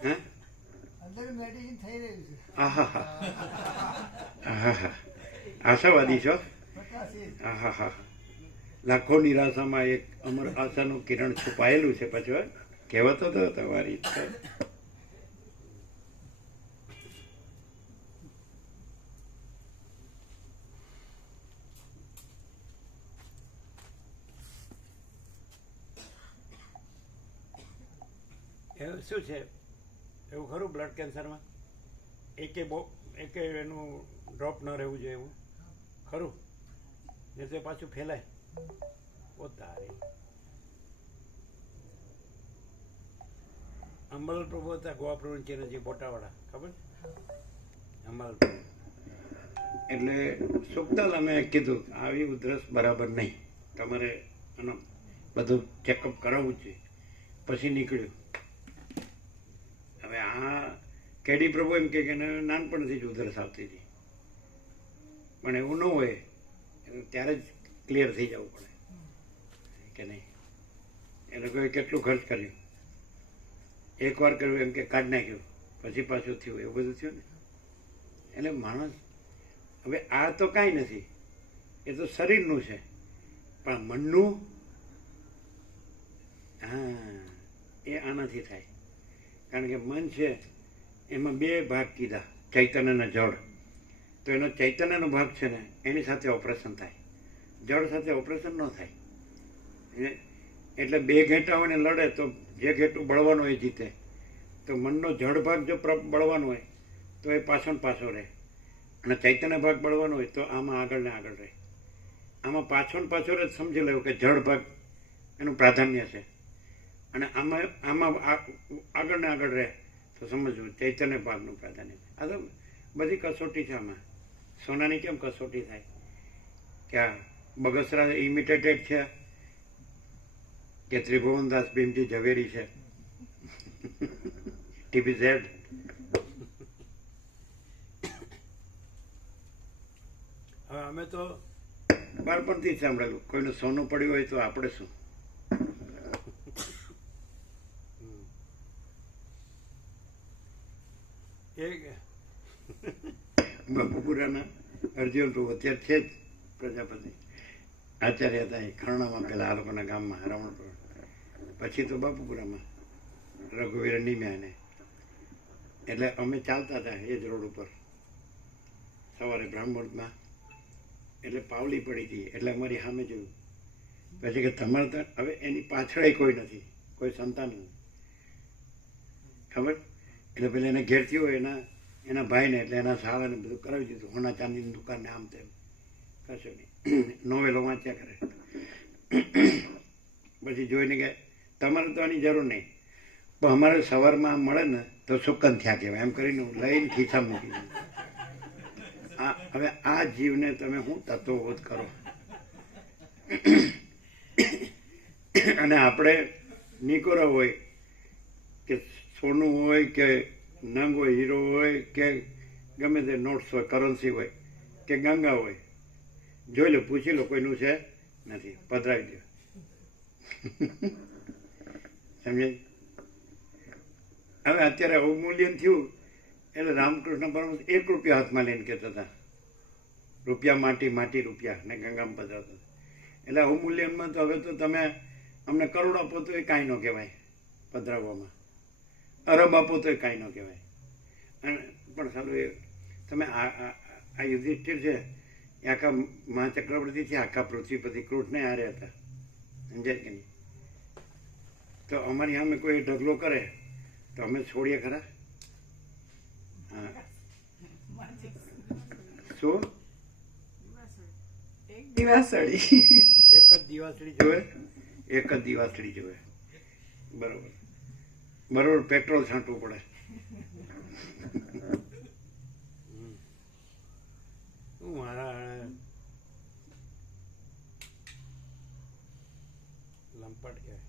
હે? મેડિસિન થઈ રહ્યું છે. આહા હા, આશાવાદી છો? આહા, લાખો નિરાશામાં એક અમર આશાનું કિરણ છુપાયેલું છે. પછી કહેવાતો હતો તમારી. એવું શું છે એવું ખરું બ્લડ કેન્સરમાં? એકે એનું ડ્રોપ ન રહેવું જોઈએ એવું ખરું? ને તે પાછું ફેલાય. તારી અંબાલાલ પ્રભુ હતા, ગોવા પ્રભુ ચેનજી બોટાવાળા, ખબર? અંબાલાલ પ્રભુ. એટલે સુખદાલ અમે કીધું આવી ઉધરસ બરાબર નહીં, તમારે અને બધું ચેકઅપ કરાવવું છે. પછી નીકળ્યું. હવે આ કેડી પ્રભુ એમ કે એને નાનપણથી જ ઉધરસ આવતી હતી, પણ એવું ન હોય ત્યારે જ ક્લિયર થઈ જવું પડે કે નહીં. એ લોકોએ કેટલું ખર્ચ કર્યું, એકવાર કર્યું એમ કે કાઢી નાખ્યું, પછી પાછું થયું, એવું બધું થયું ને. એટલે માણસ હવે આ તો કાંઈ નથી, એ તો શરીરનું છે, પણ મનનું હા એ આનાથી થાય. કારણ કે મન છે એમાં બે ભાગ કીધા, ચૈતન્ય અને જળ. તો એનો ચૈતન્યનો ભાગ છે ને એની સાથે ઓપરેશન થાય, જળ સાથે ઓપરેશન ન થાય. એટલે બે ઘેટાઓને લડે તો જે ઘેટું બળવાનું હોય એ જીતે. તો મનનો જળ ભાગ જો બળવાનો હોય તો એ પાછો ને પાછો રહે, અને ચૈતન્ય ભાગ બળવાનો હોય તો આમાં આગળ ને આગળ રહે. આમાં પાછો ને પાછો રહે સમજી લેવું કે જળ ભાગ એનું પ્રાધાન્ય છે, અને આમાં આગળ ને આગળ રહે તો સમજવું ચૈતન્ય ભાગનું પ્રાધાન્ય છે. આ તો બધી કસોટી છે આમાં. સોનાની કેમ કસોટી થાય કે આ બગસરા ઇમિટેટેડ છે કે ત્રિભુવનદાસ ભીમજી ઝવેરી છે, TBZ. હવે અમે તો બાળપણથી જ સાંભળેલું, કોઈનું સોનું પડ્યું હોય તો આપણે શું. બાપુપુરાના અર્જુન પ્રભુ અત્યારે છે જ પ્રજાપતિ આચાર્ય હતા એ ખરણામાં, પેલા આ લોકોના ગામમાં રમણપુર, પછી તો બાપુપુરામાં રઘુવીર નિમ્યાને. એટલે અમે ચાલતા હતા એ જ રોડ ઉપર સવારે બ્રાહ્મણમાં. એટલે પાવલી પડી હતી એટલે અમારી સામે જોયું. પછી કે તમારે તો હવે એની પાછળ કોઈ નથી, કોઈ સંતાન નથી, ખબર. એટલે પેલા એને ઘેર થયો એના ભાઈને, એટલે એના સાળાને બધું કરાવી દીધું, હોના ચાંદીની દુકાનને આમ તેમ, કશું નહીં, નોવેલો વાંચ્યા કરે. પછી જોઈને કે તમારે તો આની જરૂર નહીં, પણ અમારે સવારમાં આમ મળે ને તો સુકન થયા કહેવાય, એમ કરીને હું લઈને ખીચા મૂકી દઉં. હવે આ જીવને તમે શું તત્વબોધ કરો. અને આપણે નિકોરા હોય કે સોનું હોય કે નંગ હોય, હીરો હોય કે ગમે તે નોટ્સ હોય, કરન્સી હોય કે ગંગા હોય, જોઈ લો, પૂછી લો, કોઈનું છે નથી, પધરાવી દો. સમજાય. હવે અત્યારે અવમૂલ્યન થયું એટલે રામકૃષ્ણ પરમહંસ 1 રૂપિયા હાથમાં લઈને કહેતા હતા, રૂપિયા માટી, માટી રૂપિયા, ને ગંગામાં પધરાવતા. એટલે અવમૂલ્યનમાં તો હવે તો તમે અમને કરોડ આપો તો એ કાંઈ ન કહેવાય પધરાવવામાં, અરબ આપો તો એ કાંઈ ન કહેવાય. અને પણ સારું એ તમે આ યુધિષ્ઠિર છે એ આખા મહાચક્રવર્તી છે, આખા પૃથ્વીપતિ કૃષ્ણ હારે હતા, સમજાય કે નહીં. તો અમારી સામે કોઈ ઢગલો કરે તો અમે છોડીએ ખરા? હા, શું દિવાસળી એક જ દિવાસળી જોવે, એક જ દિવાસળી જોવે. બરોબર બરોબર, પેટ્રોલ છાંટવું પડે. મારા લંપટ કહેવાય.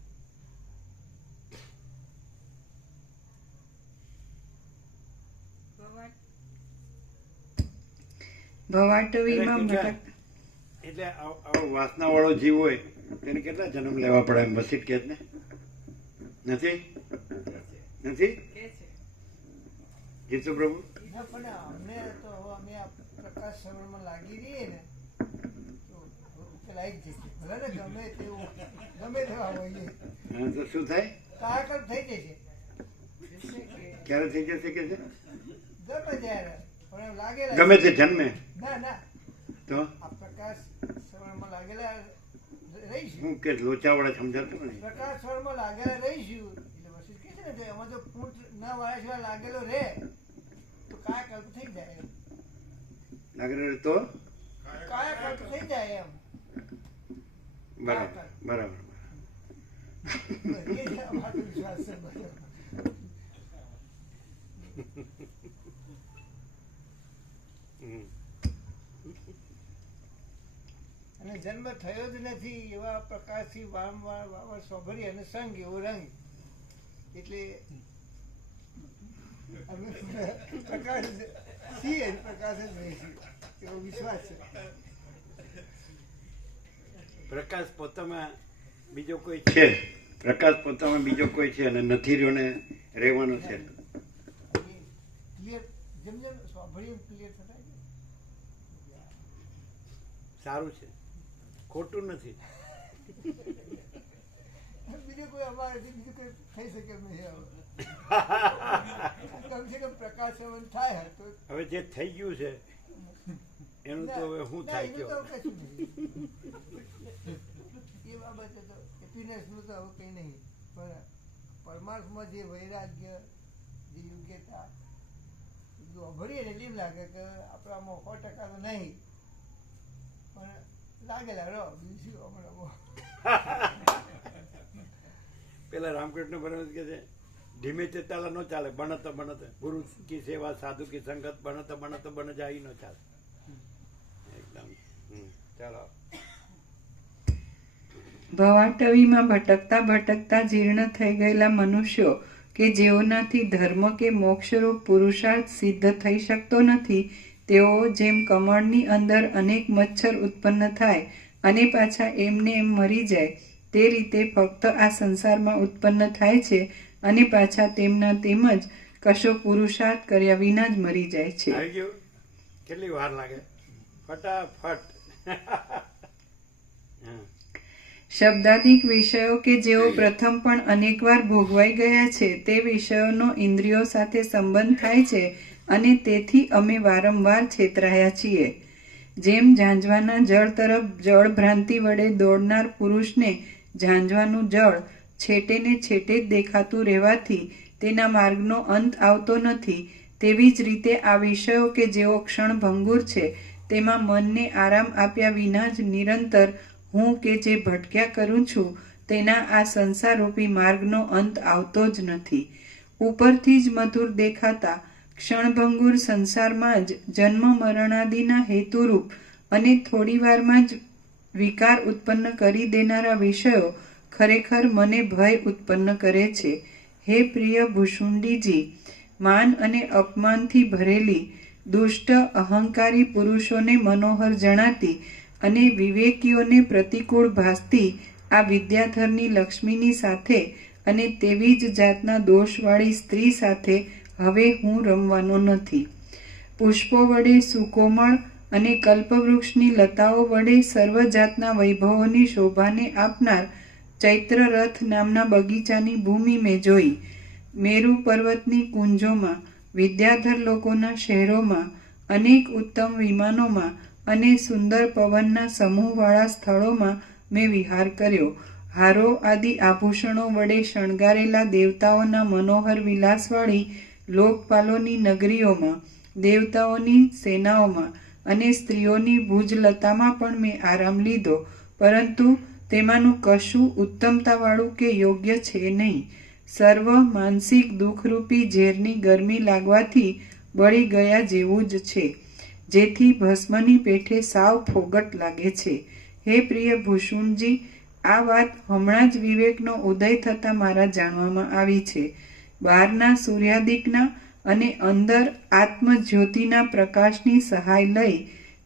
ભવાટવીમાં ભટક. એટલે આવો વાસના વાળો જીવ હોય તેને કેટલા જન્મ લેવા પડે એમ વસીત કે ને નથી નથી જીતુ પ્રભુ. ના, પણ અમને તો હવે અમે આ પ્રકાશ સરોવરમાં લાગી રહીએ ને તો પેલા આવી જ જશે, ભલે ને ગમે તેવું ગમે તેવા હોઈએ હા, તો શું થાય, તાકાત થઈ જશે. ક્યારે થઈ જશે કે છે? ગમે ત્યારે પણ એમ લાગેલા ગમે તે જન્મે ના ના તો આ પ્રકાશ સરોવરમાં લાગેલા રહીશું, હું કે લોચા વાળા સમજાતું નહીં. પ્રકાશ સરોવરમાં લાગેલા રહીશું એટલે વસ્તુ કે છે ને એમાં જો ફૂટ ના વાળા સિવાય લાગેલો રહે તો કાયા કલ્પ થઈ જાય એમ, લાગે તો કાયા કલ્પ થઈ જાય એમ. બરાબર બરાબર. એ જ અમારો વિશ્વાસ છે બધો. અને જન્મ થયો જ નથી એવા પ્રકાશથી વારંવાર વારંવાર સ્વભરી અને સંગ એવો રંગ. એટલે અમે પ્રકાશ છીએ, પ્રકાશ જ રહીશું એવો વિશ્વાસ છે. પ્રકાશ પોતામાં બીજો કોઈ છે, પ્રકાશ પોતામાં બીજો કોઈ છે અને નથી રહ્યો ને રહેવાનો છે. ક્લિયર જેમ જેમ સ્વભરી ક્લિયર થતા જાય. સારું છે, ખોટું નથી. બીજું કોઈ અમારાથી બીજું કોઈ થઈ શકે એમ નહીં. હવે કમસે કમ પ્રકાશન થાય તો હવે જે થઈ ગયું છે એનું તો હવે શું થાય ના, ગયો. એનું તો કશું નહીં. એ બાબતે તો હેપીનેસનું તો હવે કંઈ નહીં, પણ પરમાર્થમાં જે વૈરાગ્ય, જે યોગ્યતા બધું અભળીએ ને એમ લાગે કે આપણામાં 100% તો નહીં, પણ લાગેલા રહો બીજું શું હમણાં. પેલા રામકૃષ્ણ પરમહંસ કહે છે ધીમે તે તાલા ન ચાલે, બનત બનત ગુરુ કી સેવા સાધુ કી સંગત બનત બનત બન જાય ન ચાલે. એકદમ ચાલો. ભવાટવીમાં ભટકતા ભટકતા જીર્ણ થઈ ગયેલા મનુષ્યો કે જેઓનાથી ધર્મ કે મોક્ષરૂપ પુરુષાર્થ સિદ્ધ થઈ શકતો નથી, તેઓ જેમ કમળની અંદર અનેક મચ્છર ઉત્પન્ન થાય અને પાછા એમને એમ મરી જાય, તે રીતે ફક્ત આ સંસારમાં ઉત્પન્ન થાય છે અને પાછા તેમના તેમજ કશો પુરુષાર્થ કર્યા વિના જ મરી જાય છે. આવી ગયું? કેટલી વાર લાગે? ફટાફટ. હા. શબ્દાદિક વિષયો કે જેઓ પ્રથમ પણ અનેકવાર ભોગવાઈ ગયા છે તે વિષયોનો ઇન્દ્રિયો સાથે સંબંધ થાય છે અને તેથી અમે વારંવાર છેતરાયા છીએ. જેમ ઝાંઝવાના જળ તરફ જળ ભ્રાંતિ વડે દોડનાર પુરુષને ઝાંઝવાનું જળ છેટે ને છેટે જ દેખાતું રહેવાથી તેના માર્ગનો અંત આવતો નથી, તેવી જ રીતે આ વિષયો કે જેઓ ક્ષણભંગુર છે તેમાં મનને આરામ આપ્યા વિના જ નિરંતર હું કે જે ભટક્યા કરું છું તેના આ સંસારરૂપી માર્ગનો અંત આવતો જ નથી. ઉપરથી જ મધુર દેખાતા ક્ષણભંગુર સંસારમાં જ જન્મ મરણાદિના હેતુરૂપ અને થોડીવારમાં જ વિકાર ઉત્પન્ન કરી દેનારા વિષયો ખરેખર મને ભય ઉત્પન્ન કરે છે. હે પ્રિય ભૂષુંડીજી, માન અને અપમાનથી ભરેલી દુષ્ટ અહંકારી પુરુષોને મનોહર જણાતી અને વિવેકીઓને પ્રતિકૂળ ભાસતી આ વિદ્યાધરની લક્ષ્મીની સાથે અને તેવી જ જાતના દોષવાળી સ્ત્રી સાથે હવે હું રમવાનો નથી. પુષ્પો વડે સુકોમળ અને કલ્પવૃક્ષની લતાઓ વડે સર્વ જાતના વૈભવોની શોભાને આપનાર ચૈત્ર રથ નામના બગીચાની ભૂમિ મેં જોઈ. મેરુ પર્વતની કુંજોમાં, વિદ્યાધર લોકોના શહેરોમાં, અનેક ઉત્તમ વિમાનોમાં અને સુંદર પવનના સમૂહવાળા સ્થળોમાં મેં વિહાર કર્યો. હારો આદિ આભૂષણો વડે શણગારેલા દેવતાઓના મનોહર વિલાસવાળી લોકપાલોની નગરીઓમાં, દેવતાઓની સેનાઓમાં અને સ્ત્રીઓની ભુજલતામાં પણ મેં આરામ લીધો, પરંતુ તેમાંનું કશું ઉત્તમતાવાળું કે યોગ્ય છે નહીં. સર્વ માનસિક દુઃખરૂપી ઝેરની ગરમી લાગવાથી બળી ગયા જેવું જ છે, જેથી ભસ્મની પેઠે સાવ ફોગટ લાગે છે. હે પ્રિય ભૂષુણજી, આ વાત હમણાં જ વિવેકનો ઉદય થતાં મારા જાણવામાં આવી છે. બહારના સૂર્યાદિકના અને અંદર આત્મજ્યોતિના પ્રકાશની સહાય લઈ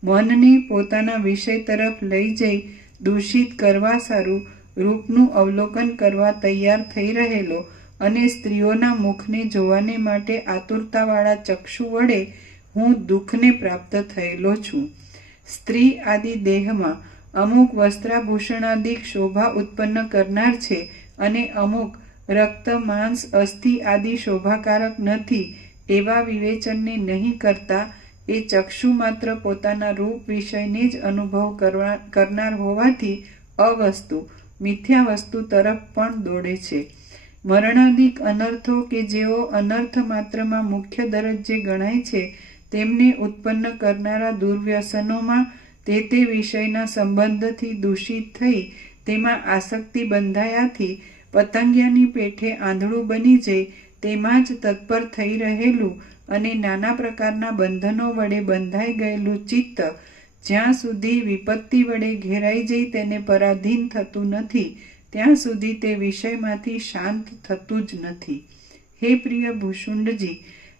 મનને પોતાના વિષય તરફ લઈ જઈ દૂષિત કરવા સારું રૂપનું અવલોકન કરવા તૈયાર થઈ રહેલો અને સ્ત્રીઓના મુખને જોવાને માટે આતુરતાવાળા ચક્ષુ વડે હું દુઃખને પ્રાપ્ત થયેલો છું. સ્ત્રી આદિ દેહમાં અમુક વસ્ત્રાભૂષણાદિક શોભા ઉત્પન્ન કરનાર છે અને અમુક રક્ત માંસ અસ્થિ આદિ શોભાકારક નથી એવા વિવેચનને નહીં કરતા એ ચક્ષુ માત્ર પોતાના રૂપ વિષયને જ અનુભવ કરનાર હોવાથી અવસ્તુ મિથ્યા વસ્તુ તરફ પણ દોડે છે. મરણાદિક અનર્થો કે જેઓ અનર્થ માત્રમાં મુખ્ય દરજ્જે ગણાય છે તેમને ઉત્પન્ન કરનારા દુર્વ્યસનોમાં તે વિષયના સંબંધથી દૂષિત થઈ તેમાં આસક્તિ બંધાયાથી પતંગિયાની પેઠે આંધળું બની જાય તેમાં જ તત્પર થઈ રહેલું અને નાના પ્રકારના બંધનો વડે બંધાઈ ગયેલું ચિત્ત જ્યાં સુધી વિપત્તિ વડે ઘેરાઈ જઈ તેને પરાધીન થતું નથી ત્યાં સુધી તે વિષયમાંથી શાંત થતું જ નથી. હે પ્રિય ભૂષુંડજી,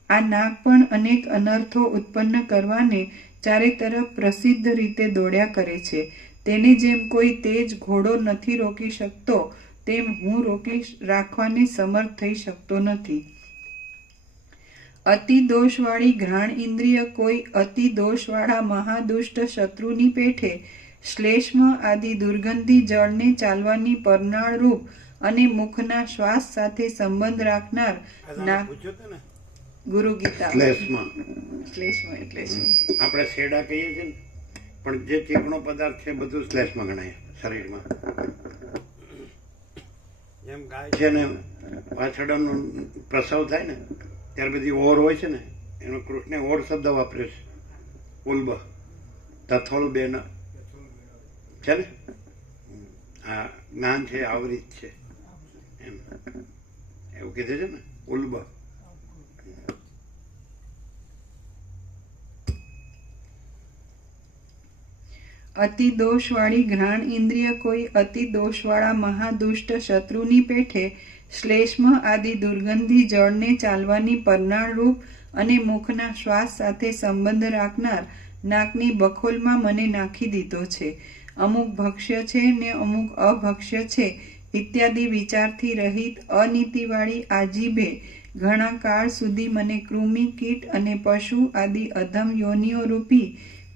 આ નાગ પણ અનેક અનર્થો ઉત્પન્ન કરવાને ચારે તરફ પ્રસિદ્ધ રીતે દોડ્યા કરે છે. તેને જેમ કોઈ તેજ ઘોડો નથી રોકી શકતો તેમ હું રોકી રાખવાને સમર્થ થઈ શકતો નથી. અતિ દોષવાળી ઘ્રાણ ઇન્દ્રિય કોઈ અતિ દોષવાળા મહાદુષ્ટ શત્રુની પેઠે શ્લેષ્મ આદિ દુર્ગંધી જળને ચાલવાની પરનાળ રૂપ અને મુખના શ્વાસ સાથે સંબંધ રાખનાર પૂછ્યું હતું ને ગુરુ ગીતા શ્લેષમાં. શ્લેષ્મ એટલે શું? આપણે શેડા કહીએ છીએ ને, પણ જે ચીકણો પદાર્થ છે બધું શ્લેષમાં ગણાય શરીરમાં. જેમ ગાય છે ને વાછરડાનો પ્રસવ થાય ને ત્યારે બધી ઓર હોય છે ને, એનો કૃષ્ણે ઓર શબ્દ વાપર્યો છે. ઉલ્બ તથોલ બેન છે ને, આ જ્ઞાન છે આવરિત છે એમ એવું કીધું છે ને, ઉલ્બ. અતિ દોષવાળી ઘ્રાણ ઇન્દ્રિય કોઈ અતિ દોષવાળા મહાદુષ્ટ શત્રુની પેઠે શ્લેષ્મ આદિ દુર્ગંધી જળને ચાલવાની પરનાળ રૂપ અને મુખના શ્વાસ સાથે સંબંધ રાખનાર નાકની બખોલમાં મને નાખી દીધો છે. અમુક ભક્ષ્ય છે ને અમુક અભક્ષ્ય છે ઇત્યાદિ વિચારથી રહિત અનીતિવાળી આ જીભે ઘણા કાળ સુધી મને કૃમિ, કીટ અને પશુ આદિ અધમ યોનિઓ રૂપી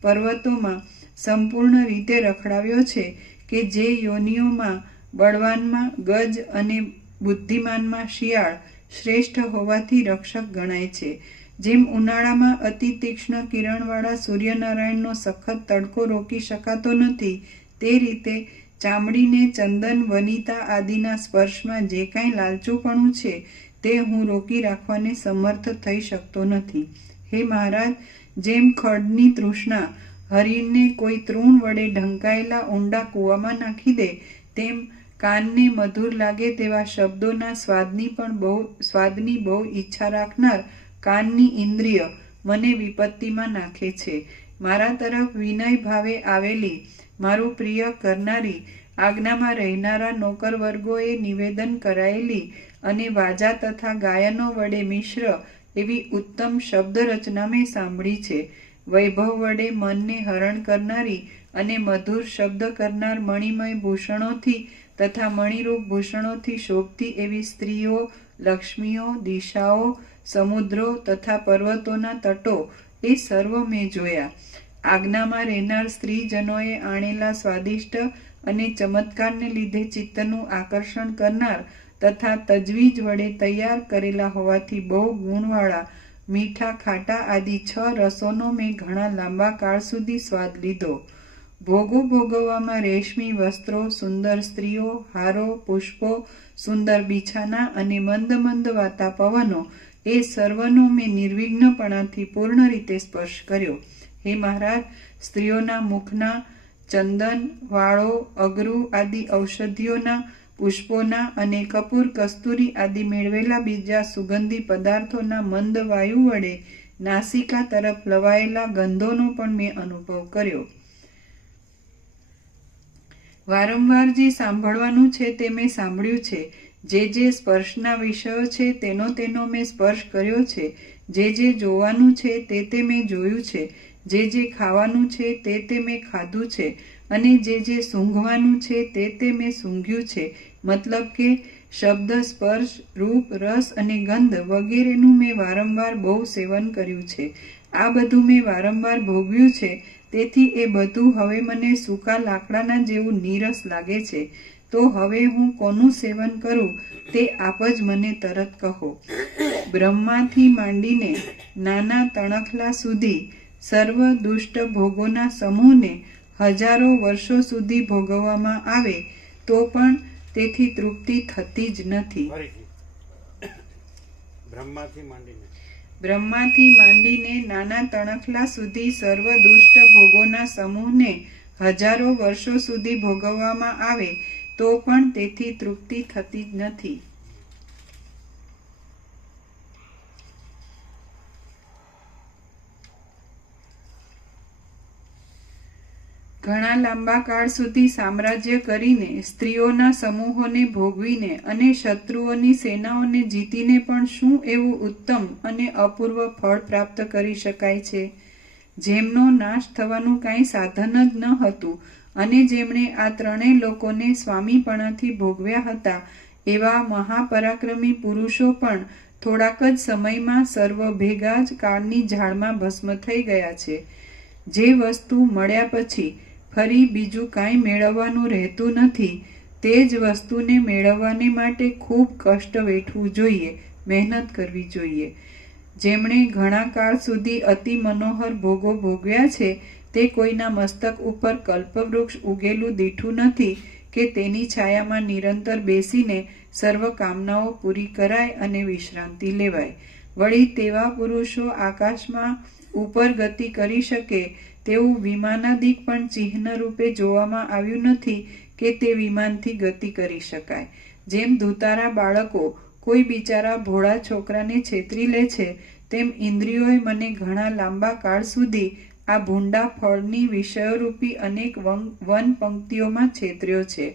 પર્વતોમાં સંપૂર્ણ રીતે રખડાવ્યો છે કે જે યોનિઓમાં બળવાનમાં ગજ અને બુદ્ધિમાનમાં શિયાળ શ્રેષ્ઠ હોવાથી રક્ષક ગણાય છે. જેમ ઉનાળામાં અતિ તીક્ષ્ણ કિરણવાળા સૂર્યનારાયણનો સખત તડકો રોકી શકાતો નથી તે રીતે ચામડીને ચંદન, વનિતા આદિના સ્પર્શમાં જે કાંઈ લાલચુપણું છે તે હું રોકી રાખવાને સમર્થ થઈ શકતો નથી. હે મહારાજ, જેમ ખડની તૃષ્ણા હરિણને કોઈ તૃણ વડે ઢંકાયેલા ઊંડા કૂવામાં નાખી દે તેમ કાનને મધુર લાગે તેવા શબ્દોના સ્વાદની બહુ ઈચ્છા રાખનાર કાનની ઇન્દ્રિય મને વિપત્તિમાં નાખે છે. મારા તરફ વિનય ભાવે આવેલી, મારું પ્રિય કરનારી, આજ્ઞામાં રહેનારા નોકર વર્ગોએ નિવેદન કરાયેલી અને વાજા તથા ગાયનો વડે મિશ્ર એવી ઉત્તમ શબ્દ રચના મેં સાંભળી છે. વૈભવ વડે મનને હરણ કરનારી અને મધુર શબ્દ કરનાર મણિમય ભૂષણોથી તથા મણિરૂપ ભૂષણોથી શોભતી એવી સ્ત્રીઓ, લક્ષ્મીઓ, દિશાઓ, સમુદ્રો તથા પર્વતોના તટો એ સર્વ મેં જોયા. આજ્ઞામાં રહેનાર સ્ત્રીજનોએ આણેલા સ્વાદિષ્ટ અને ચમત્કારને લીધે ચિત્તનું આકર્ષણ કરનાર તથા તજવીજ વડે તૈયાર કરેલા હોવાથી બહુ ગુણવાળા મીઠા, ખાટા આદિ 6 રસોનો મેં ઘણા લાંબા કાળ સુધી સ્વાદ લીધો. ભોગો ભોગવવામાં રેશમી વસ્ત્રો, સુંદર સ્ત્રીઓ, હારો, પુષ્પો, સુંદર બિછાના અને મંદ મંદ વાતા પવનો એ સર્વનો મેં નિર્વિઘ્નપણાથી પૂર્ણ રીતે સ્પર્શ કર્યો. હે મહારાજ, સ્ત્રીઓના મુખના ચંદન, વાળો, અગરુ આદિ ઔષધિઓના, પુષ્પોના અને કપૂર, કસ્તુરી આદિ મેળવેલા બીજા સુગંધી પદાર્થોના મંદ વાયુ વડે નાસિકા તરફ લવાયેલા ગંધોનો પણ મેં અનુભવ કર્યો. વારંવાર જે સાંભળવાનું છે તે મેં સાંભળ્યું છે. જે સ્પર્શના વિષયો છે તેનો મેં સ્પર્શ કર્યો છે. જે જોવાનું છે તે મેં જોયું છે. જે ખાવાનું છે તે મેં ખાધું છે. અને જે સૂંઘવાનું છે તે મેં સૂંઘ્યું છે. મતલબ કે શબ્દ, સ્પર્શ, રૂપ, રસ અને ગંધ વગેરેનું મેં વારંવાર બહુ સેવન કર્યું છે. આ બધું મેં વારંવાર ભોગવ્યું છે. તેથી એ બધું હવે મને સૂકા લાકડાના જેવું નીરસ લાગે છે. તો હવે હું કોનું સેવન કરું તે આપ જ મને તરત કહો. બ્રહ્માથી માંડીને નાના તણખલા સુધી સર્વ દુષ્ટ ભોગોના સમૂહને હજારો વર્ષો સુધી ભોગવવામાં આવે તો પણ તેથી તૃપ્તિ થતી જ નથી. બ્રહ્માથી માંડીને નાના તણખલા સુધી સર્વ દુષ્ટ ભોગોના સમૂહને હજારો વર્ષો સુધી ભોગવવામાં આવે તો પણ તેથી તૃપ્તિ થતી જ નથી. ઘણા લાંબા કાળ સુધી સામ્રાજ્ય કરીને સ્ત્રીઓના સમૂહોને ભોગવીને અને શત્રુઓની સેનાઓને જીતીને પણ શું એવું ઉત્તમ અને અપૂર્વ ફળ પ્રાપ્ત કરી શકાય છે, જેમનો નાશ થવાનું કાંઈ સાધન જ ન હતું અને જેમણે આ ત્રણેય લોકોને સ્વામીપણાથી ભોગવ્યા હતા, એવા મહાપરાક્રમી પુરુષો પણ થોડાક જ સમયમાં સર્વ ભેગા જ કાળની ઝાડમાં ભસ્મ થઈ ગયા છે. જે વસ્તુ મળ્યા પછી ફરી બીજું કાંઈ મેળવવાનું રહેતું નથી, તે જ વસ્તુને મેળવવાને માટે ખૂબ કષ્ટ વેઠવું જોઈએ, મહેનત કરવી જોઈએ. જેમણે ઘણા કાળ સુધી અતિ મનોહર ભોગો ભોગવ્યા છે, તે કોઈના મસ્તક ઉપર કલ્પવૃક્ષ ઉગેલું દીઠું નથી કે તેની છાયામાં નિરંતર બેસીને સર્વ કામનાઓ પૂરી કરાય અને વિશ્રાંતિ લેવાય. વળી તેવા પુરુષો આકાશમાં ઉપર ગતિ કરી શકે તેવું વિમાનાદિક પણ ચિહ્ન રૂપે જોવામાં આવ્યું નથી કે તે વિમાનથી ગતિ કરી શકાય. જેમ ધૂતારા બાળકો કોઈ બિચારા ભોળા છોકરાને છેતરી લે છે, તેમ ઇન્દ્રિયોએ મને ઘણા લાંબા કાળ સુધી આ ભૂંડા ફળની વિષયોરૂપી અનેક વન પંક્તિઓમાં છેતર્યો છે.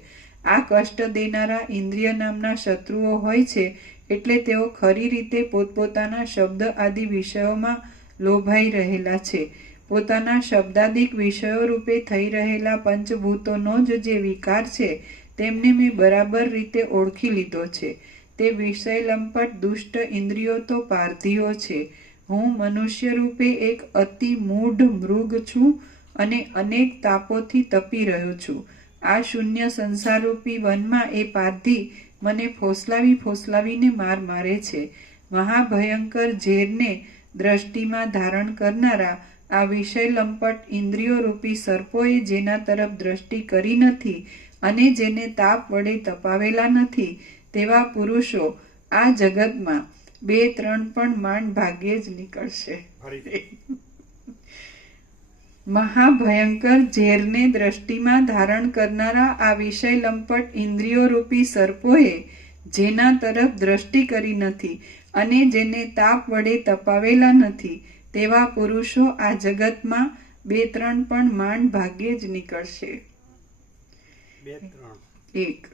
આ કષ્ટ દેનારા ઇન્દ્રિય નામના શત્રુઓ હોય છે, એટલે તેઓ ખરી રીતે પોતપોતાના શબ્દ આદિ વિષયોમાં લોભાઈ રહેલા છે. પોતાના શબ્દાદિક વિષયો રૂપે થઈ રહેલા પંચભૂતોનો જ જે વિકાર છે, તેમને મેં બરાબર રીતે ઓળખી લીધો છે. તે વિષય લંપટ દુષ્ટ ઇન્દ્રિયો તો પારધીઓ છે. હું મનુષ્ય રૂપે એક અતિ મૂઢ મૃગ છું અને અનેક તાપોથી તપી રહ્યો છું. આ શૂન્ય સંસારરૂપી વનમાં એ પારધી મને ફોસલાવીને માર મારે છે. મહાભયંકર ઝેરને દ્રષ્ટિમાં ધારણ કરનારા આ વિષય લંપટ ઇન્દ્રિયો રૂપી સર્પોએ જેના તરફ દ્રષ્ટિ કરી નથી અને જેને તાપ વડે તપાવેલા નથી, તેવા પુરુષો આ જગતમાં 2-3 પણ માંડ ભાગ્યે જ નીકળશે. મહાભયંકર ઝેરને દ્રષ્ટિમાં ધારણ કરનારા આ વિષય લંપટ ઇન્દ્રિયો રૂપી સર્પોએ જેના તરફ દ્રષ્ટિ કરી નથી અને જેને તાપ વડે તપાવેલા નથી, તેવા પુરુષો આ જગતમાં 2-3 પણ માંડ ભાગ્યે જ નીકળશે. 1.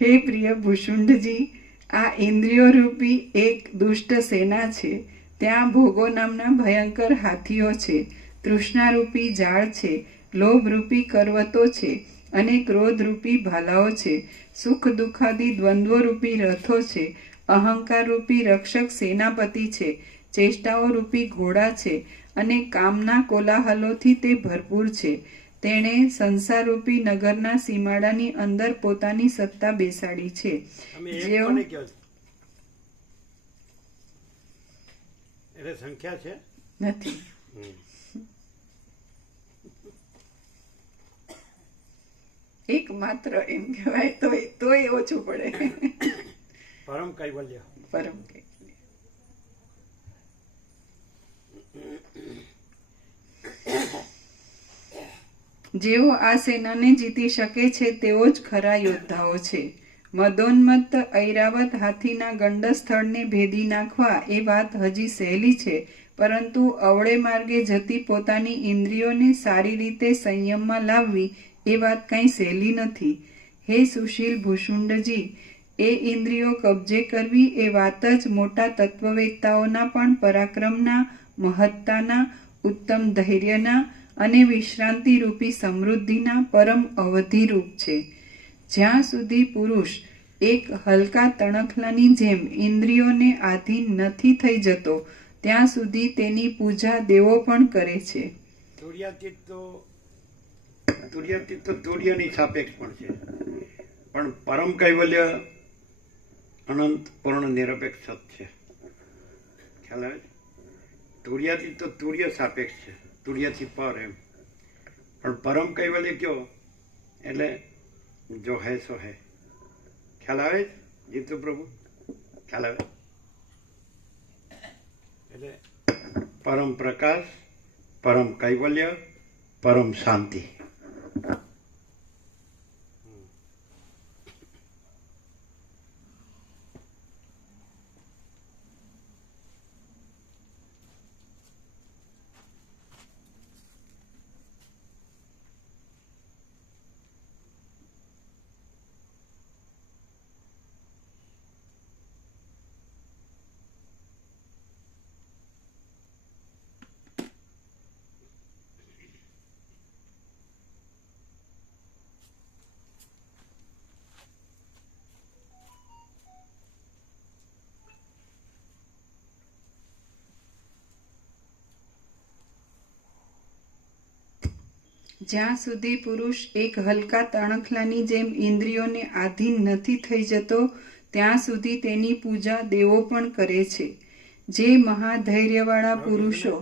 હે પ્રિય ભૂષુંડજી, આ ઇન્દ્રિયો રૂપી એક દુષ્ટ સેના છે. ત્યાં ભોગો નામના ભયંકર હાથીઓ છે, તૃષ્ણારૂપી ઝાડ છે, લોભરૂપી કરવતો છે અને ક્રોધરૂપી ભાલાઓ છે, સુખ દુઃખાદી દ્વંદ્વરૂપી રથો છે, અહંકારરૂપી રક્ષક સેનાપતિ છે, ચેષ્ટાઓ રૂપી ઘોડા છે અને કામના કોલાહલોથી તે ભરપૂર છે. તેણે સંસારરૂપી નગરના સીમાડાની અંદર પોતાની સત્તા બેસાડી છે. જેઓ એટલે સંખ્યા છે નથી. એક માત્ર એમ કહેવાય તોય ઓછું પડે. પરમ કૈવલ્ય. પરમ કૈવલ્ય. જેઓ આ સેનાને જીતી શકે છે તેઓ જ ખરા યોદ્ધાઓ છે. મદોન્મત્ત ઐરાવત હાથીના ગંડસ્થળને ભેદી નાખવા એ વાત હજી સહેલી છે, પરંતુ અવળે માર્ગે જતી પોતાની ઇન્દ્રિયોને સારી રીતે સંયમમાં લાવવી એ વાત કાંઈ સહેલી નથી. હે સુશીલ ભૂષુંડજી, એ ઇન્દ્રિયો કબજે કરવી એ વાત જ મોટા તત્વવેત્તાઓના પણ પરાક્રમના, મહત્તાના, ઉત્તમ ધૈર્યના અને વિશ્રાંતિરૂપી સમૃદ્ધિના પરમ અવધિરૂપ છે. જ્યાં સુધી પુરુષ એક હલકા તણખલાની જેમ ઇન્દ્રિયોને આધીન નથી થઈ જતો, ત્યાં સુધી તેની પૂજા દેવો પણ કરે છે. તુર્યાતીત તો તુર્યની સાપેક્ષ પણ છે, પણ પરમ કૈવલ્ય અનંત પૂર્ણ નિરપેક્ષ સત છે. ખ્યાલ આવે છે? તુર્યાતીત તો તુર્ય સાપેક્ષ છે, તુર્યથી પર એમ. પણ પરમ કૈવલ્ય કયો એટલે જો હે સો હે. ખ્યાલ આવે છે જીતુ પ્રભુ? ખ્યાલ આવે? એટલે પરમ પ્રકાશ, પરમ કૈવલ્ય, પરમ શાંતિ. જ્યાં સુધી પુરુષ એક હલકા તણખલાની જેમ ઇન્દ્રિયોને આધીન નથી થઈ જતો ત્યાં સુધી તેની પૂજા દેવો પણ કરે છે. જે મહાધૈર્યવાળા પુરુષો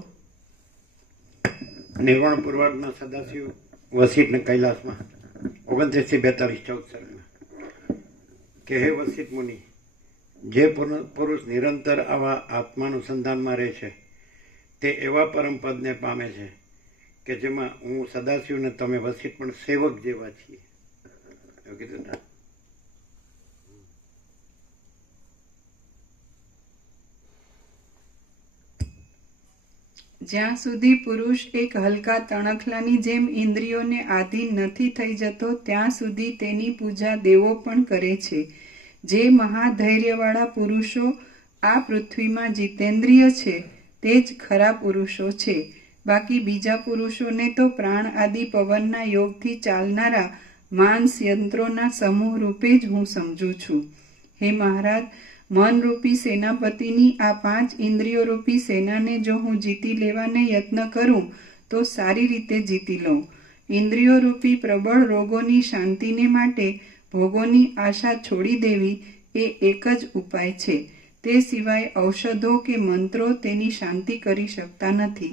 નિર્વાણ પૂર્વકના સદાશિવ વસિષ્ઠ કૈલાસમાં 29-42 સર્ગમાં કે હે વસિષ્ઠ મુનિ, જે પુરુષ નિરંતર આવા આત્માનુસંધાનમાં રહે છે તે એવા પરમ પદને પામે છે કે જેમાં હું સદાશિવ ને તમે વસિષ્ઠ પણ સેવક જેવા છીએ. એવું કીધું ને. જ્યાં સુધી પુરુષ એક હલકા તણખલાની જેમ ઇન્દ્રિયોને આધીન નથી થઈ જતો ત્યાં સુધી તેની પૂજા દેવો પણ કરે છે. જે મહાધૈર્યવાળા પુરુષો આ પૃથ્વીમાં જીતેન્દ્રિય છે તે જ ખરા પુરુષો છે. બાકી બીજા પુરુષોને તો પ્રાણ આદિ પવનના યોગથી ચાલનારા માનસ યંત્રોના સમૂહ રૂપે જ હું સમજું છું. હે મહારાજ, મનરૂપી સેનાપતિની આ 5 ઇન્દ્રિયો રૂપી સેનાને જો હું જીતી લેવાને યત્ન કરું તો સારી રીતે જીતી લઉં. ઇન્દ્રિયો રૂપી પ્રબળ રોગોની શાંતિને માટે ભોગોની આશા છોડી દેવી એ એક જ ઉપાય છે. તે સિવાય ઔષધો કે મંત્રો તેની શાંતિ કરી શકતા નથી.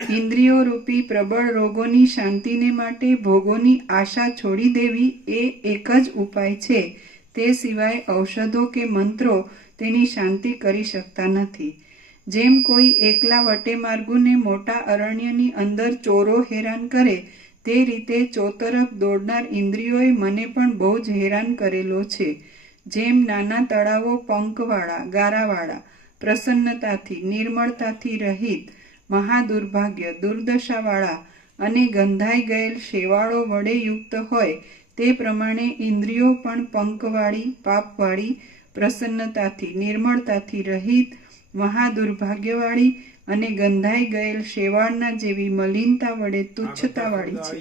ઇન્દ્રિયો રૂપી પ્રબળ રોગોની શાંતિને માટે ભોગોની આશા છોડી દેવી એ એક જ ઉપાય છે. તે સિવાય ઔષધો કે મંત્રો તેની શાંતિ કરી શકતા નથી. જેમ કોઈ એકલા વટે માર્ગુને મોટા અરણ્યની અંદર ચોરો હેરાન કરે તે રીતે ચોતરફ દોડનાર ઇન્દ્રિયોએ મને પણ બહુ જ હેરાન કરેલો છે. જેમ નાના તળાવો પંકવાળા, ગારાવાળા, પ્રસન્નતાથી, નિર્મળતાથી રહિત, મહાદુર્ભાગ્ય, દુર્દશાવાળા અને ગંધાઈ ગયેલ શેવાળો વડે યુક્ત હોય તે પ્રમાણે ઇન્દ્રિયો પણ પંકવાળી, પાપવાળી, પ્રસન્નતાથી, નિર્મળતાથી રહિત, મહાદુર્ભાગ્યવાળી અને ગંધાઈ ગયેલ શેવાળના જેવી મલિનતા વડે તુચ્છતાવાળી છે.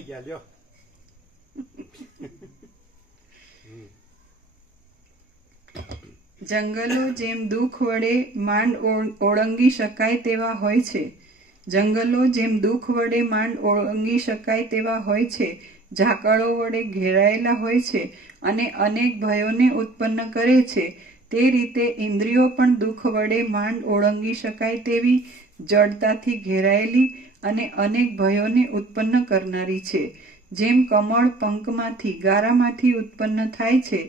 જંગલો જેમ દુઃખ વડે માંડ ઓળંગી શકાય તેવા હોય છે. જંગલો જેમ દુઃખ વડે માંડ ઓળંગી શકાય તેવા હોય છે, ઝાકળો વડે ઘેરાયેલા હોય છે અને અનેક ભયોને ઉત્પન્ન કરે છે, તે રીતે ઇન્દ્રિયો પણ દુઃખ વડે માંડ ઓળંગી શકાય તેવી જડતાથી ઘેરાયેલી અને અનેક ભયોને ઉત્પન્ન કરનારી છે. જેમ કમળ પંકમાંથી, ગારામાંથી ઉત્પન્ન થાય છે,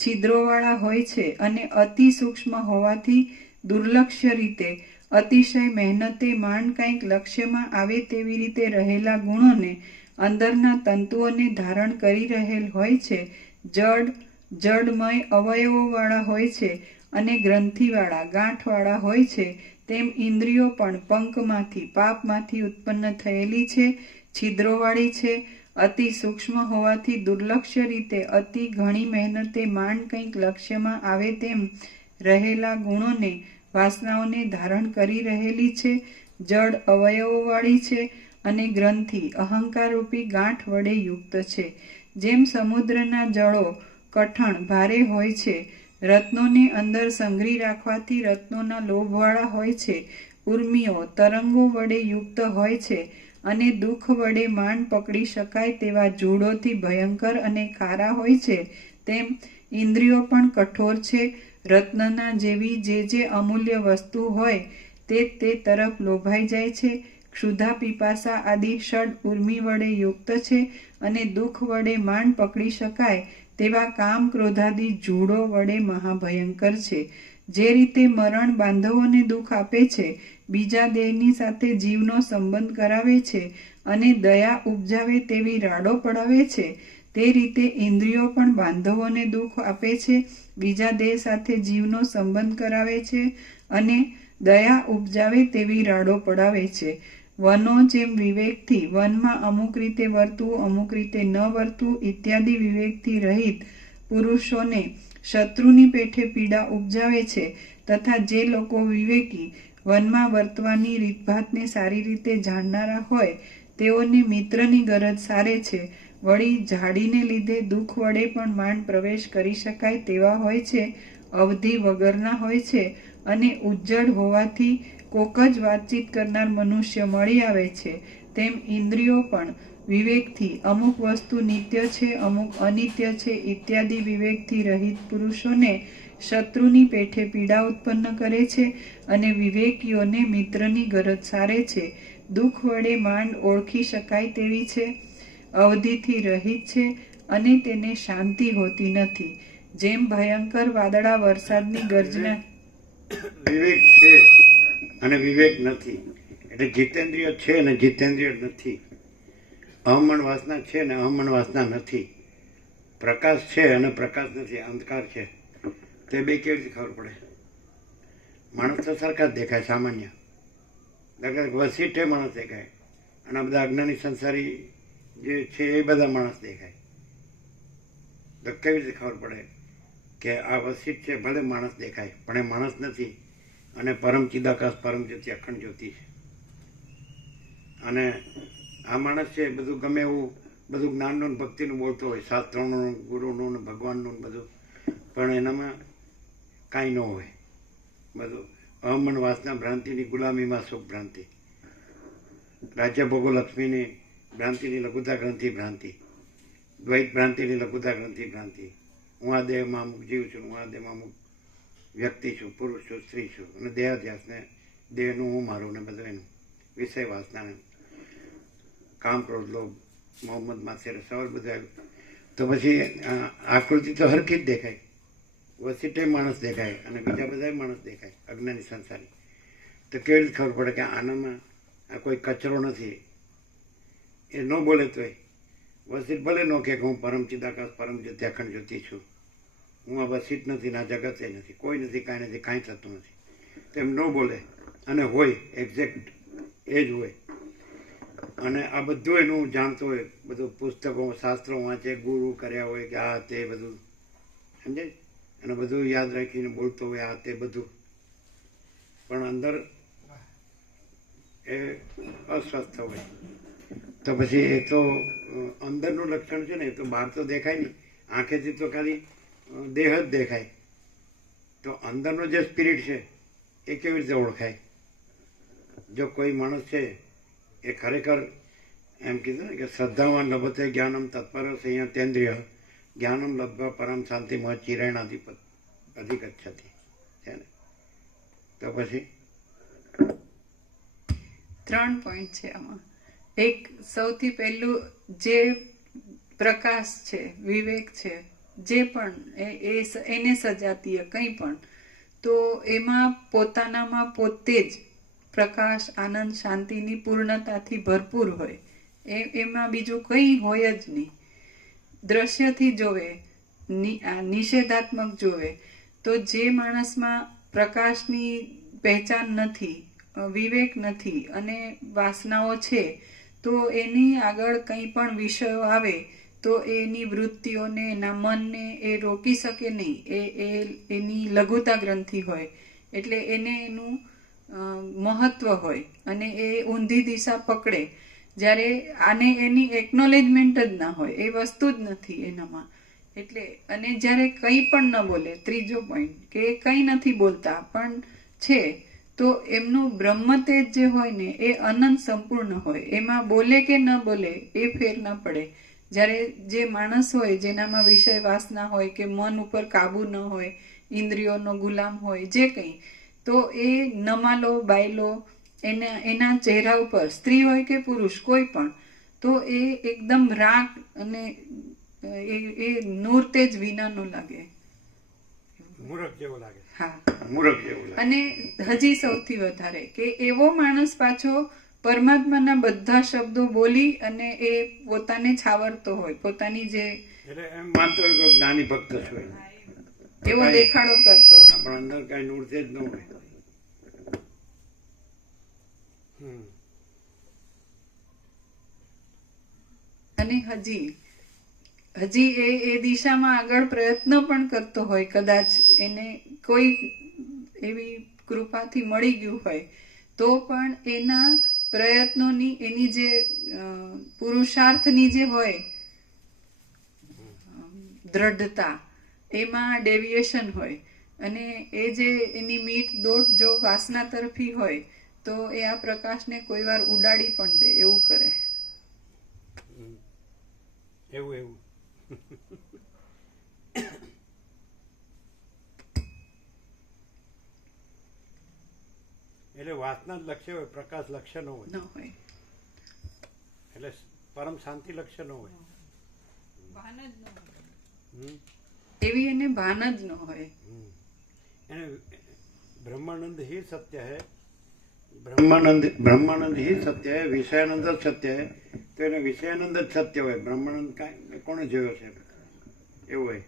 છિદ્રોવાળા હોય છે અને અતિ સૂક્ષ્મ હોવાથી દુર્લક્ષ્ય રીતે અતિશય મહેનતે માંડ કંઈક લક્ષ્યમાં આવે તેવી રીતે રહેલા ગુણોને અંદરના તંતુઓને ધારણ કરી રહેલ હોય છે, જડમય અવયવોવાળા હોય છે અને ગ્રંથિવાળા, ગાંઠવાળા હોય છે, તેમ ઇન્દ્રિયો પણ પંકમાંથી, પાપમાંથી ઉત્પન્ન થયેલી છે, છિદ્રોવાળી છે, અતિ સૂક્ષ્મ હોવાથી દુર્લક્ષ્ય રીતે અતિ ઘણી મહેનતે માંડ કંઈક લક્ષ્યમાં આવે તેમ રહેલા ગુણોને, વાસનાઓને ધારણ કરી રહેલી છે, જડ અવયવોવાળી છે અને ગ્રંથિ અહંકાર રૂપી ગાંઠ વડે યુક્ત છે. જેમ સમુદ્રના જળો કઠણ ભારે હોય છે, રત્નોને અંદર સંગ્રહી રાખવાથી રત્નોના લોભવાળા હોય છે, ઉર્મિઓ તરંગો વડે યુક્ત હોય છે અને દુઃખ વડે માંડ પકડી શકાય તેવા જૂડોથી ભયંકર અને ખારા હોય છે, તેમ ઇન્દ્રિયો પણ કઠોર છે, રત્નના જેવી જે અમૂલ્ય વસ્તુ હોય તે તરફ લોભાઈ જાય છે, ક્ષુધા પીપાસા આદિ ષડ ઉર્મિ વડે યુક્ત છે અને દુઃખ વડે માંડ પકડી શકાય તેવા કામ ક્રોધાદિ જૂડો વડે મહાભયંકર છે. જે રીતે મરણ બાંધવોને દુઃખ આપે છે, બીજા દેહની સાથે જીવનો સંબંધ કરાવે છે અને દયા ઉપજાવે તેવી રાડો પડાવે છે, તે રીતે ઇન્દ્રિયો પણ બાંધવોને દુઃખ આપે છે, બીજા દેહ સાથે જીવનો સંબંધ કરાવે છે અને દયા ઉપજાવે તેવી રાડો પડાવે છે. વનો જેમ વિવેકથી વનમાં અમુક રીતે વર્તવું, અમુક રીતે ન વર્તવું ઇત્યાદિ વિવેકથી રહિત પુરુષોને શત્રુની પેઠે પીડા ઉપજાવે છે, તથા જે લોકો વિવેકી વનમાં વર્તવાની રીતભાતને સારી રીતે જાણનારા હોય તેઓને મિત્રની ગરજ સારે છે. વળી ઝાડીને લીધે દુઃખ વડે પણ માંડ પ્રવેશ કરી શકાય તેવા હોય છે, અવધિ વગરના હોય છે અને ઉજ્જડ હોવાથી કોક જ વાતચીત કરનાર મનુષ્ય મળી આવે છે, તેમ ઇન્દ્રિયો પણ વિવેકથી અમુક વસ્તુ નિત્ય છે, અમુક અનિત્ય છે ઇત્યાદિ વિવેકથી રહિત પુરુષોને શત્રુની પેઠે પીડા ઉત્પન્ન કરે છે અને વિવેકીઓને મિત્રની ગરજ સારે છે. દુઃખ વડે માંડ ઓળખી શકાય તેવી છે, અવધિથી રહિત છે અને તેને શાંતિ હોતી નથી. જેમ ભયંકર વાદળા વરસાદની ગર્જના. વિવેક છે અને વિવેક નથી, એટલે જીતેન્દ્રિય છે ને જીતેન્દ્રિય નથી. અહમણ વાસના છે ને અહમણ વાસના નથી. પ્રકાશ છે અને પ્રકાશ નથી, અંધકાર છે. તે બે કેવી રીતે ખબર પડે? માણસ તો સરખા જ દેખાય સામાન્ય. વસીઠે માણસ દેખાય અને આ બધા અજ્ઞાની સંસારી જે છે એ બધા માણસ દેખાય. તો કેવી રીતે ખબર પડે કે આ વસીઠ છે? ભલે માણસ દેખાય પણ એ માણસ નથી અને પરમ ચિદાકાશ પરમ જ્યોતિ અખંડ જ્યોતિ છે. અને આ માણસ છે બધું ગમે એવું બધું જ્ઞાનનું ભક્તિનું બોલતો હોય, શાસ્ત્રોનું, ગુરુનું, ભગવાનનું બધું, પણ એનામાં કાંઈ ન હોય. બધું અહમણ વાસના ભ્રાંતિની ગુલામીમાં સુખ ભ્રાંતિ, રાજ્ય ભોગો લક્ષ્મીની ભ્રાંતિની લઘુતા ગ્રંથિ ભ્રાંતિ, દ્વૈત ભ્રાંતિની લઘુતા ગ્રંથિ ભ્રાંતિ. હું આ દેહમાં અમુક જીવ છું, હું આ દેહમાં અમુક વ્યક્તિ છું, પુરુષ છું, સ્ત્રી છું, અને દેહાધ્યાસને દેહનું હું મારું ને બધું એનું વિષય વાસના, કામ, ક્રોધ, લોભ, મોહમ્મદ, માસેર, સવાર બધું આવ્યું. તો પછી આકૃતિ તો હરખી જ દેખાય. વસીટે માણસ દેખાય અને બીજા બધા માણસ દેખાય અજ્ઞાની સંસારી. તો કેવી રીતે ખબર પડે કે આનામાં આ કોઈ કચરો નથી? એ ન બોલે તોય વસીટ ભલે ન કે હું પરમ ચિદાકાશ પરમ જ્યોતિ અખંડ જ્યોતિ છું, હું આ વસીટ નથી, ના જગત એ નથી, કોઈ નથી, કાંઈ નથી, કાંઈ થતું નથી, તેમ ન બોલે અને હોય એક્ઝેક્ટ એ જ હોય. અને આ બધું એનું જાણતો હોય, બધું પુસ્તકો શાસ્ત્રો વાંચે, ગુરુ કર્યા હોય કે આ તે બધું સમજાય, અને બધું યાદ રાખીને બોલતો હોય આ તે બધું, પણ અંદર એ અસ્વસ્થ હોય. તો પછી એ તો અંદરનું લક્ષણ છે ને, એ તો બહાર તો દેખાય નહીં, આંખેથી તો ખાલી દેહ જ દેખાય. તો અંદરનો જે સ્પિરિટ છે એ કેવી રીતે ઓળખાય? જો કોઈ માણસ છે એ ખરેખર એમ કીધું ને કે શ્રદ્ધાવાન લભતે જ્ઞાનમ તત્પર સંયતેન્દ્રિય જ્ઞાનમ લબ્ધવા પરમ શાંતિમાં ચિરાયણાધિપત અધિગચ્છતિ છે ને. તો પછી 3 પોઈન્ટ છે આમાં. એક સૌથી પહેલું જે પ્રકાશ છે, વિવેક છે, જે પણ એને સજાતીય કંઈ પણ, તો એમાં પોતાનામાં પોતે જ પ્રકાશ, આનંદ, શાંતિની પૂર્ણતાથી ભરપૂર હોય. એમાં બીજું કંઈ હોય જ નહીં. દ્રશ્યથી જોવે, નિષેધાત્મક જોવે, તો જે માણસમાં પ્રકાશની પહેચાન નથી, વિવેક નથી અને વાસનાઓ છે, તો એની આગળ કંઈ પણ વિષયો આવે તો એની વૃત્તિઓને, એના મનને એ રોકી શકે નહીં. એની લઘુતા ગ્રંથિ હોય એટલે એને એનું મહત્વ હોય અને એ ઊંધી દિશા પકડે. જ્યારે આને એની એકનોલેજમેન્ટ જ ના હોય, એ વસ્તુ જ નથી એનામાં. એટલે અને જ્યારે કંઈ પણ ન બોલે, ત્રીજો પોઈન્ટ કે કંઈ નથી બોલતા પણ છે, તો એમનું બ્રહ્મતેજ જે હોય ને એ અનંત સંપૂર્ણ હોય. એમાં બોલે કે ન બોલે એ ફેર ના પડે. જ્યારે જે માણસ હોય જેનામાં વિષય વાસના હોય કે મન ઉપર કાબુ ન હોય, ઇન્દ્રિયોનો ગુલામ હોય, જે કંઈ, તો એ નમાલો બાયલો એના ચહેરા ઉપર, સ્ત્રી હોય કે પુરુષ કોઈ પણ, તો એ એકદમ રાગ અને એ નૂર તેજ વિનાનો લાગે, મૂરખ જેવો લાગે. હા, મૂરખ જેવો લાગે. અને હજી સૌથી વધારે કે એવો માણસ પાછો પરમાત્માના બધા શબ્દો બોલી અને એ પોતાને છાવરતો હોય, પોતાની જે એટલે એમ માનતો હોય કે જ્ઞાની ભક્ત છું એમ. એવો દેખાડો કરતો. પણ અંદર કઈ નૂરતે જ ન હોય. અને હજી એ દિશામાં આગળ પ્રયત્ન પણ કરતો હોય, કદાચ એને કોઈ એવી કૃપાથી મળી ગયું હોય તો પણ એના પ્રયત્નોની, એની જે પુરુષાર્થની જે હોય દ્રઢતા, એમાં ડેવિએશન હોય. અને એ જે એની મીટ દોટ જો વાસના તરફી હોય તો એ આ પ્રકાશને કોઈ વાર ઉડાડી પણ દે, એવું કરે. એવું એવું એટલે વાસના જ લક્ષ્ય હોય, પ્રકાશ લક્ષ્ય ન હોય. ન હોય. એટલે પરમ શાંતિ લક્ષ્ય ન હોય. હમ. એવી એને ભાન જ ન હોય. એને ब्रह्मानंद ही सत्य है, ब्रह्मानंद ही सत्य है, विषयानंद જ સત્ય है. તો એને વિષયાનંદ જ સત્ય હોય. બ્રહ્માનંદ કાંઈ કોણે જોયો છે એવું હોય.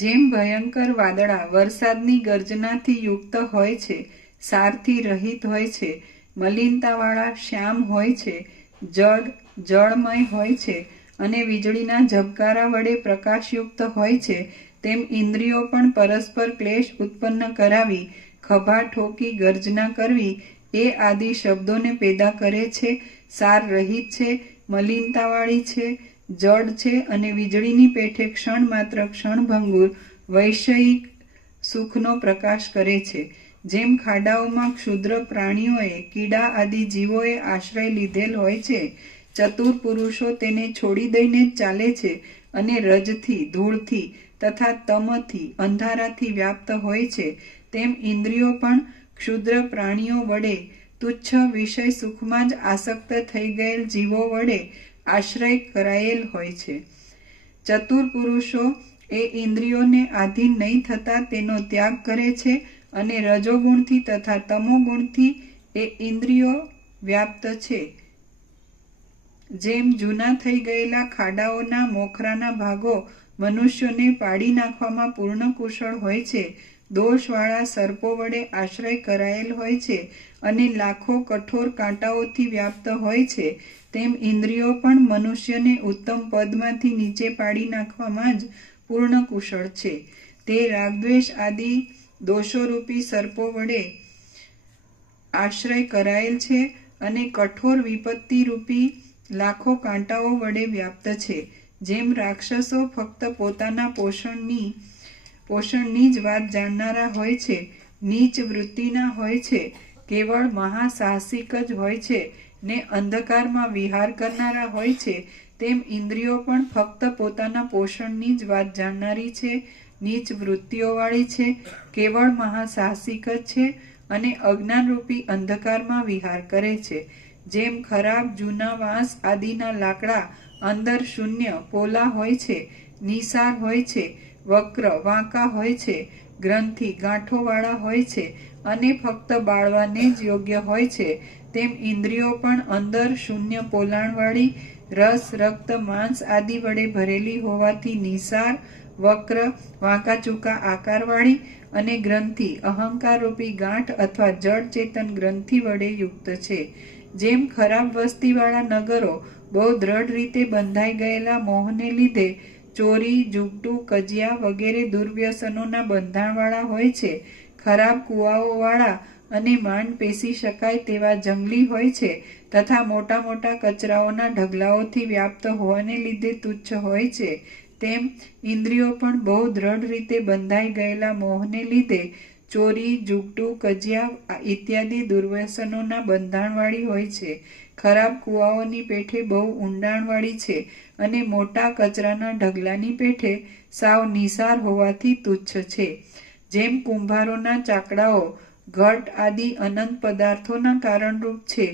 જેમ ભયંકર વાદળા વરસાદની ગર્જનાથી યુક્ત હોય છે, સારથી રહિત હોય છે, મલિનતાવાળા શ્યામ હોય છે, જળમય હોય છે અને વીજળીના ઝબકારા વડે પ્રકાશયુક્ત હોય છે, તેમ ઇન્દ્રિયો પણ પરસ્પર ક્લેશ ઉત્પન્ન કરાવી, ખભા ઠોકી ગર્જના કરવી એ આદિ શબ્દોને પેદા કરે છે, સાર રહિત છે, મલિનતાવાળી છે, જડ છે અને વીજળીની પેઠે ક્ષણ માત્ર ક્ષણભંગુર વૈષયિક સુખનો પ્રકાશ કરે છે. જેમ ખાડાઓમાં ક્ષુદ્ર પ્રાણીઓએ, કીડા આદિ જીવોએ આશ્રય લીધેલ હોય છે, ચતુર પુરુષો તેને છોડી દઈને જ ચાલે છે અને રજથી, ધૂળથી તથા તમથી, અંધારાથી વ્યાપ્ત હોય છે, તેમ ઇન્દ્રિયો પણ ક્ષુદ્ર પ્રાણીઓ વડે, તુચ્છ વિષય સુખમાં જ આસક્ત થઈ ગયેલ જીવો વડે આશ્રય કરાયેલ હોય છે. ચતુર પુરુષો એ ઇન્દ્રિયોને આધીન નહીં થતા તેનો ત્યાગ કરે છે અને રજોગુણથી તથા તમોગુણથી એ ઇન્દ્રિયો વ્યાપ્ત છે. જેમ જૂના થઈ ગયેલા ખાડાઓના મોખરાના ભાગો મનુષ્યોને પાડી નાખવામાં પૂર્ણ કુશળ હોય છે, દોષવાળા સર્પો વડે આશ્રય કરાયેલ હોય છે અને લાખો કઠોર કાંટાઓથી વ્યાપ્ત હોય છે, તેમ ઇન્દ્રિયો પણ મનુષ્યને ઉત્તમ પદમાંથી નીચે પાડી નાખવામાં જ પૂર્ણ કુશળ છે. તે રાગદ્વેષ આદિ દોષોરૂપી સર્પો વડે આશ્રય કરાયેલ છે અને કઠોર વિપત્તિરૂપી લાખો કાંટાઓ વડે વ્યાપ્ત છે. જેમ રાક્ષસો ફક્ત પોતાના પોષણની જ વાત જાણનારા હોય છે, નીચ વૃત્તિના હોય છે, કેવળ મહાસાહસિક જ હોય છે ને અંધકારમાં વિહાર કરનારા હોય છે, તેમ ઇન્દ્રિયો પણ ફક્ત પોતાના પોષણની જ વાત જાણનારી છે, નીચ વૃત્તિઓવાળી છે, કેવળ મહાસાહસિક જ છે અને અજ્ઞાનરૂપી અંધકારમાં વિહાર કરે છે. જેમ ખરાબ જૂના વાંસ આદિના લાકડા અંદર શૂન્ય પોલા હોય છે, નિસાર હોય છે, વક્ર વાંકા હોય છે, ગ્રંથિ ગાંઠોવાળા હોય છે અને ફક્ત બાળવાને જ યોગ્ય હોય છે, તેમ ઇન્દ્રિયો પણ અંદર શૂન્ય પોલાણવાળી, રસ રક્ત માંસ આદિ વડે ભરેલી હોવાથી નિસાર, વક્ર વાંકાચૂકા આકારવાળી અને ગ્રંથિ અહંકારરૂપી ગાંઠ અથવા જડ ચેતન ગ્રંથિ વડે યુક્ત છે. જેમ ખરાબ વસ્તીવાળા નગરો બહુ દ્રઢ રીતે બંધાઈ ગયેલા મોહને લીધે ચોરી, જુગટું, કજિયા વગેરે દુર્વ્યસનોના બંધાણવાળા હોય છે, ખરાબ કુવાઓવાળા અને માંડ પેસી શકાય તેવા જંગલી હોય છે તથા મોટા મોટા કચરાઓના ઢગલાઓથી વ્યાપ્ત હોવાને લીધે તુચ્છ હોય છે, તેમ ઇન્દ્રિયો પણ બહુ દ્રઢ રીતે બંધાઈ ગયેલા મોહને લીધે ચોરી, જુગટું, કજિયા ઇત્યાદિ દુર્વ્યસનોના બંધાણવાળી હોય છે, ખરાબ કુવાઓની પેઠે બહુ ઊંડાણવાળી છે અને મોટા કચરાના ઢગલાની પેઠે સાવ નિસાર હોવાથી તુચ્છ છે. જેમ કુંભારોના ચાકડાઓ ઘટ આદિ અનંત પદાર્થોના કારણરૂપ છે,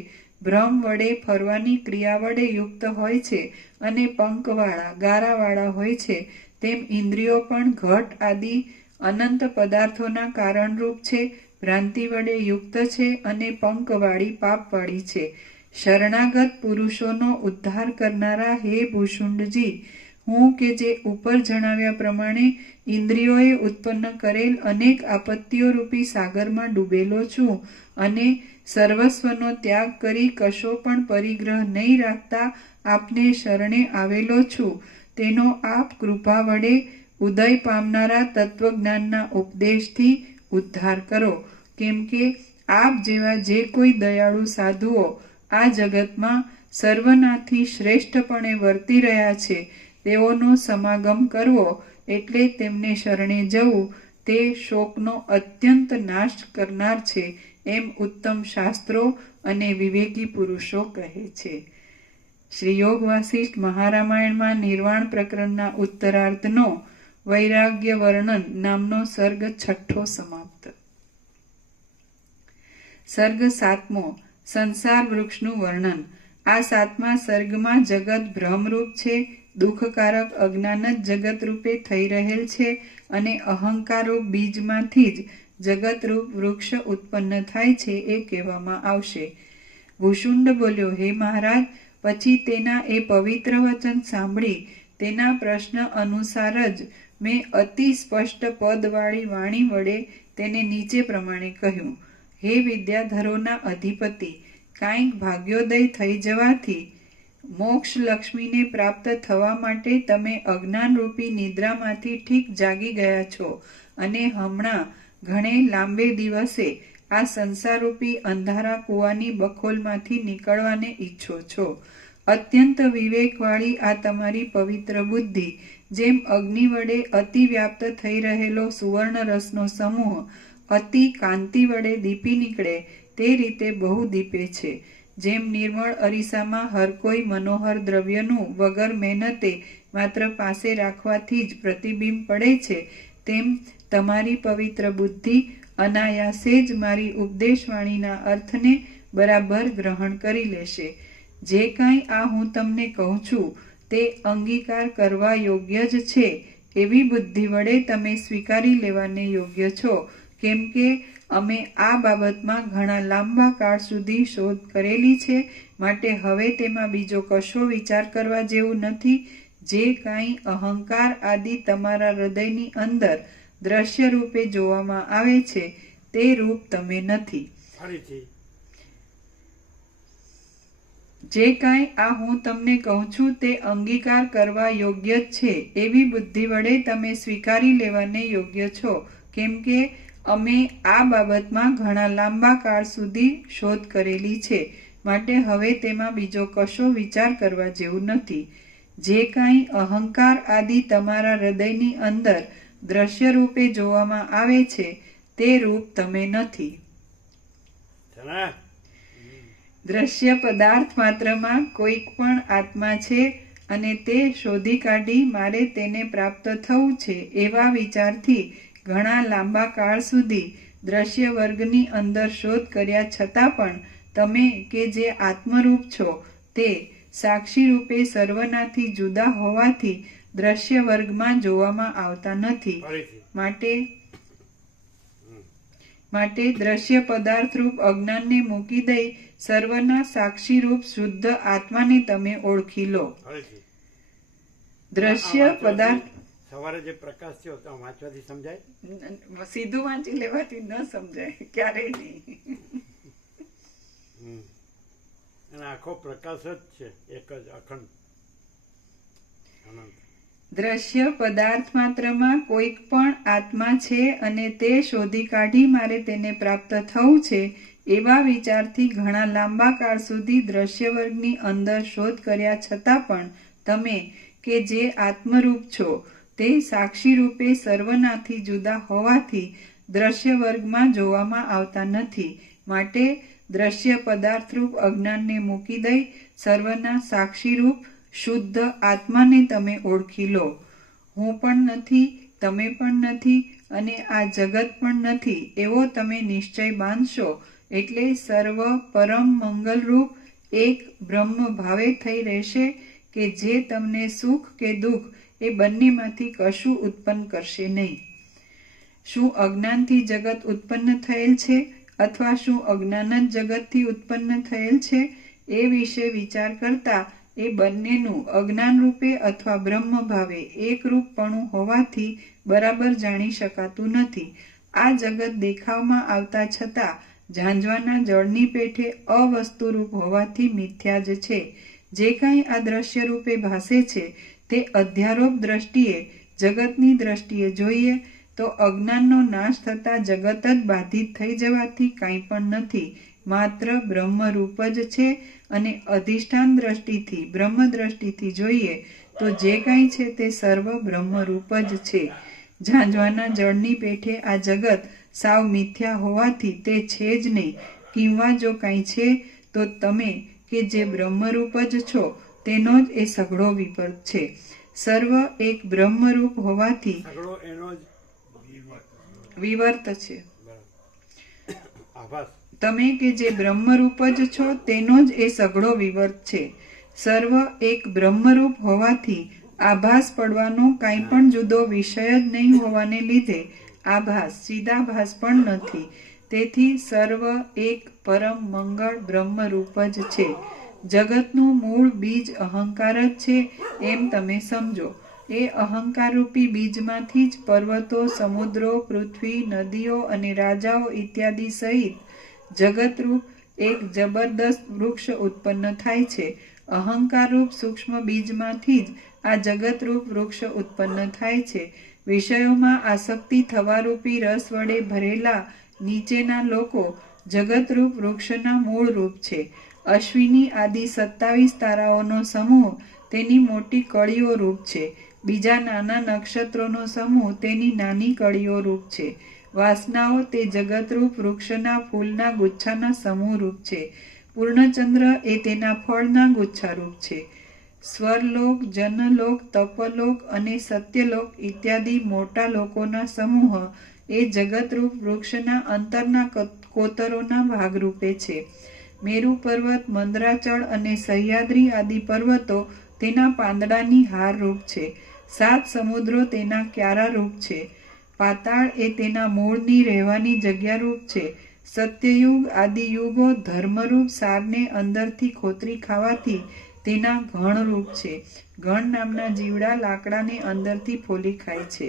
ભ્રમ વડે ફરવાની ક્રિયા વડે યુક્ત હોય છે અને પંખવાળા ગારાવાળા હોય છે, તેમ ઇન્દ્રિયો પણ ઘટ આદિ અનંત પદાર્થોના કારણરૂપ છે, ભ્રાંતિ વડે યુક્ત છે અને પંખવાળી પાપવાળી છે. શરણાગત પુરુષોનો ઉદ્ધાર કરનારા હે ભૂષુંડજી, હું કે જે ઉપર જણાવ્યા પ્રમાણે ઇન્દ્રિયોએ ઉત્પન્ન કરેલ અનેક આપત્તિઓ રૂપી સાગરમાં ડૂબેલો છું અને સર્વસ્વનો ત્યાગ કરી કશો પણ પરિગ્રહ નહીં રાખતા આપને શરણે આવેલો છું, તેનો આપ કૃપા વડે ઉદય પામનારા તત્વજ્ઞાનના ઉપદેશથી ઉદ્ધાર કરો, કેમ કે આપ જેવા જે કોઈ દયાળુ સાધુઓ આ જગતમાં સર્વનાથી શ્રેષ્ઠપણે વર્તી રહ્યા છે તેઓનો સમાગમ કરવો એટલે તેમને શરણે જવું તે શોકનો અત્યંત નાશ કરનાર છે, એમ ઉત્તમ શાસ્ત્રો અને વિવેકી પુરુષો કહે છે. શ્રી યોગ વાસિષ્ઠ મહારામાયણમાં નિર્વાણ પ્રકરણના ઉત્તરાર્ધનો વૈરાગ્ય વર્ણન નામનો સર્ગ 6 સમાપ્ત. સર્ગ 7 સંસાર વૃક્ષનું વર્ણન. આ 7મા સર્ગમાં જગત ભ્રમરૂપ છે, દુઃખકારક અજ્ઞાન જ જગત રૂપે થઈ રહેલ છે અને અહંકારરૂપ બીજમાંથી જ જગતરૂપ વૃક્ષ ઉત્પન્ન થાય છે એ કહેવામાં આવશે. ભૂષુંડ બોલ્યો, હે મહારાજ, પછી તેના એ પવિત્ર વચન સાંભળી તેના પ્રશ્ન અનુસાર જ મેં અતિ સ્પષ્ટ પદવાળી વાણી વડે તેને નીચે પ્રમાણે કહ્યું. હે વિદ્યાધરોના અધિપતિ, કાંઈક ભાગ્યોદય થઈ જવાથી મોક્ષ લક્ષ્મીને પ્રાપ્ત થવા માટે તમે અજ્ઞાનરૂપી નિદ્રામાંથી ઠીક જાગી ગયા છો અને હમણાં ઘણે લાંબે દિવસે આ સંસારરૂપી અંધારા કૂવાની બખોલમાંથી નીકળવાને ઈચ્છો છો. અત્યંત વિવેકવાળી આ તમારી પવિત્ર બુદ્ધિ જેમ અગ્નિ વડે અતિ વ્યાપ્ત થઈ રહેલો સુવર્ણ રસનો સમૂહ અતિ કાંતિ વડે દીપી નીકળે તે રીતે બહુ દીપે છે. જેમ નિર્મળ અરીસામાં હર કોઈ મનોહર દ્રવ્યનું વગર મહેનતે માત્ર પાસે રાખવાથી જ પ્રતિબિંબ પડે છે, તેમ તમારી પવિત્ર બુદ્ધિ અનાયાસે જ મારી ઉપદેશવાણીના અર્થને બરાબર ગ્રહણ કરી લેશે. જે કાંઈ આ હું તમને કહું છું તે અંગીકાર કરવા યોગ્ય જ છે એવી બુદ્ધિ વડે તમે સ્વીકારી લેવાને યોગ્ય છો, કેમ કે અમે આ બાબતમાં ઘણા લાંબા કાળ સુધી શોધ કરેલી છે, માટે હવે તેમાં બીજો કશો વિચાર કરવા જેવું નથી. જે કાંઈ અહંકાર આદિ તમારા હૃદયની અંદર દ્રશ્ય રૂપે જોવામાં આવે છે તે રૂપ તમે નથી. જે કાંઈ આ હું તમને કહું છું તે અંગીકાર કરવા યોગ્ય જ છે એવી બુદ્ધિ વડે તમે સ્વીકારી લેવાને યોગ્ય છો, કેમ કે અમે આ બાબતમાં ઘણા લાંબા કાળ સુધી શોધ કરેલી છે, માટે હવે તેમાં બીજો કશો વિચાર કરવા જેવું નથી. જે કાંઈ અહંકાર આદિ તમારા હૃદયની અંદર દ્રશ્ય રૂપે જોવામાં આવે છે તે રૂપ તમે નથી. દ્રશ્ય પદાર્થ માત્રમાં કોઈક પણ આત્મા છે અને તે શોધી કાઢી મારે તેને પ્રાપ્ત થવું છે એવા વિચારથી ઘણા લાંબા કાળ સુધી દ્રશ્ય વર્ગની અંદર શોધ કર્યા છતાં પણ તમે કે જે આત્મરૂપ છો તે સાક્ષી રૂપે સર્વનાથી જુદા હોવાથી દ્રશ્ય વર્ગમાં જોવામાં આવતા નથી. માટે દ્રશ્ય પદાર્થ રૂપ અજ્ઞાનને મૂકી દઈ સર્વના સાક્ષી રૂપ શુદ્ધ આત્માને તમે ઓળખી લો. દ્રશ્ય પદાર્થ સવારે જે પ્રકાશ થયો તો વાંચવાથી સમજાય? સીધું વાંચી લેવાથી ન સમજાય, ક્યારેય નહીં. અને આખો પ્રકાશ જ છે, એક જ અખંડ અનંત. દ્રશ્ય પદાર્થ માત્રમાં કોઈક પણ આત્મા છે અને તે શોધી કાઢી મારે તેને પ્રાપ્ત થવું છે એવા વિચારથી ઘણા લાંબા કાળ સુધી દ્રશ્ય વર્ગની અંદર શોધ કર્યા છતાં પણ તમે કે જે આત્મરૂપ છો તે સાક્ષી રૂપે સર્વનાથી જુદા હોવાથી દ્રશ્ય વર્ગમાં જોવામાં આવતા નથી. માટે દ્રશ્ય પદાર્થ રૂપ અજ્ઞાનને મૂકી દઈ સર્વના સાક્ષી રૂપ શુદ્ધ આત્માને તમે ઓળખી લો. હું પણ નથી, તમે પણ નથી અને આ જગત પણ નથી એવો તમે નિશ્ચય બાંધશો એટલે સર્વ પરમ મંગલરૂપ એક બ્રહ્મ ભાવે થઈ રહેશે કે જે તમને સુખ કે દુઃખ એ બંનેમાંથી કશું ઉત્પન્ન કરશે નહીં. શું અજ્ઞાનથી જગત ઉત્પન્ન થયેલ છે અથવા શું અજ્ઞાન જ જગતથી ઉત્પન્ન થયેલ છે એ વિશે વિચાર કરતા એ બંનેનું અજ્ઞાન રૂપે અથવા બ્રહ્મ ભાવે એક રૂપપણું હોવાથી બરાબર જાણી શકાતું નથી. આ જગત દેખાવમાં આવતા છતાં ઝાંઝવાના જળની પેઠે અવસ્તુરૂપ હોવાથી મિથ્યા જ છે. જે કાંઈ આ દ્રશ્ય રૂપે ભાસે છે તે અધ્યારોપ દ્રષ્ટિએ જગતની દ્રષ્ટિએ જોઈએ તો અજ્ઞાનનો નાશ થતા જગત જ બાધિત થઈ જવાથી કાંઈ પણ નથી, માત્ર બ્રહ્મરૂપ જ છે. અને અધિષ્ઠાન દ્રષ્ટિથી બ્રહ્મ દ્રષ્ટિથી જોઈએ તો જે કાંઈ છે તે સર્વ બ્રહ્મરૂપ જ છે. ઝાંઝવાના જળની પેઠે આ જગત સાવ મિથ્યા હોવાથી તે છે જ નહીં. કિંવા જો કાંઈ છે તો તમે કે જે બ્રહ્મરૂપ જ છો તેનો જ એ સઘળો વિપર્ત છે. સર્વ એક બ્રહ્મરૂપ હોવાથી સગળો એનો જ વિવર્ત છે. આભાસ. તમે કે જે બ્રહ્મરૂપ જ છો તેનો જ એ સઘળો વિવર્ત છે. સર્વ એક બ્રહ્મરૂપ હોવાથી આભાસ પડવાનો કાંઈ પણ જુદો વિષય જ નહીં હોવાને લીધે આભાસ ચિદાભાસ પણ નથી. તેથી સર્વ એક પરમ મંગળ બ્રહ્મરૂપ જ છે. જગતનું મૂળ બીજ અહંકાર જ છે એમ તમે સમજો. એ અહંકારરૂપી બીજમાંથી જ પર્વતો, સમુદ્રો, પૃથ્વી, નદીઓ અને રાજાઓ ઇત્યાદિ સહિત જગતરૂપ એક જબરદસ્ત વૃક્ષ ઉત્પન્ન થાય છે. અહંકારરૂપ સૂક્ષ્મ બીજમાંથી જ આ જગતરૂપ વૃક્ષ ઉત્પન્ન થાય છે. વિષયોમાં આસક્તિ થવારૂપી રસ વડે ભરેલા નીચેના લોકો જગતરૂપ વૃક્ષના મૂળ રૂપ છે. અશ્વિની આદિ 27 તારાઓનો સમૂહ તેની મોટી કળીઓ રૂપ છે. બીજા નાના નક્ષત્રોનો સમૂહ તેની નાની કળીઓ રૂપ છે. વાસનાઓ તે જગતરૂપ વૃક્ષના ફૂલના ગુચ્છાના સમૂહ રૂપ છે. પૂર્ણચંદ્ર એ તેના ફળના ગુચ્છા રૂપ છે. સ્વરલોક, જનલોક, તપલોક અને સત્યલોક ઇત્યાદિ મોટા લોકોના સમૂહ એ જગતરૂપ વૃક્ષના અંતરના કોતરોના ભાગરૂપે છે. મેરુ પર્વત, મંદરાચળ અને સહ્યાદ્રી આદિ પર્વતો તેના પાંદડાની હાર રૂપ છે. 7 સમુદ્રો તેના ક્યારા રૂપ છે. પાતાળ એ તેના મૂળની રહેવાની જગ્યા રૂપ છે. સત્યયુગ આદિ યુગો ધર્મરૂપ સારને અંદરથી ખોતરી ખાવાથી તેના ઘણ રૂપ છે. ઘણ નામના જીવડા લાકડાને અંદરથી ફોલી ખાય છે.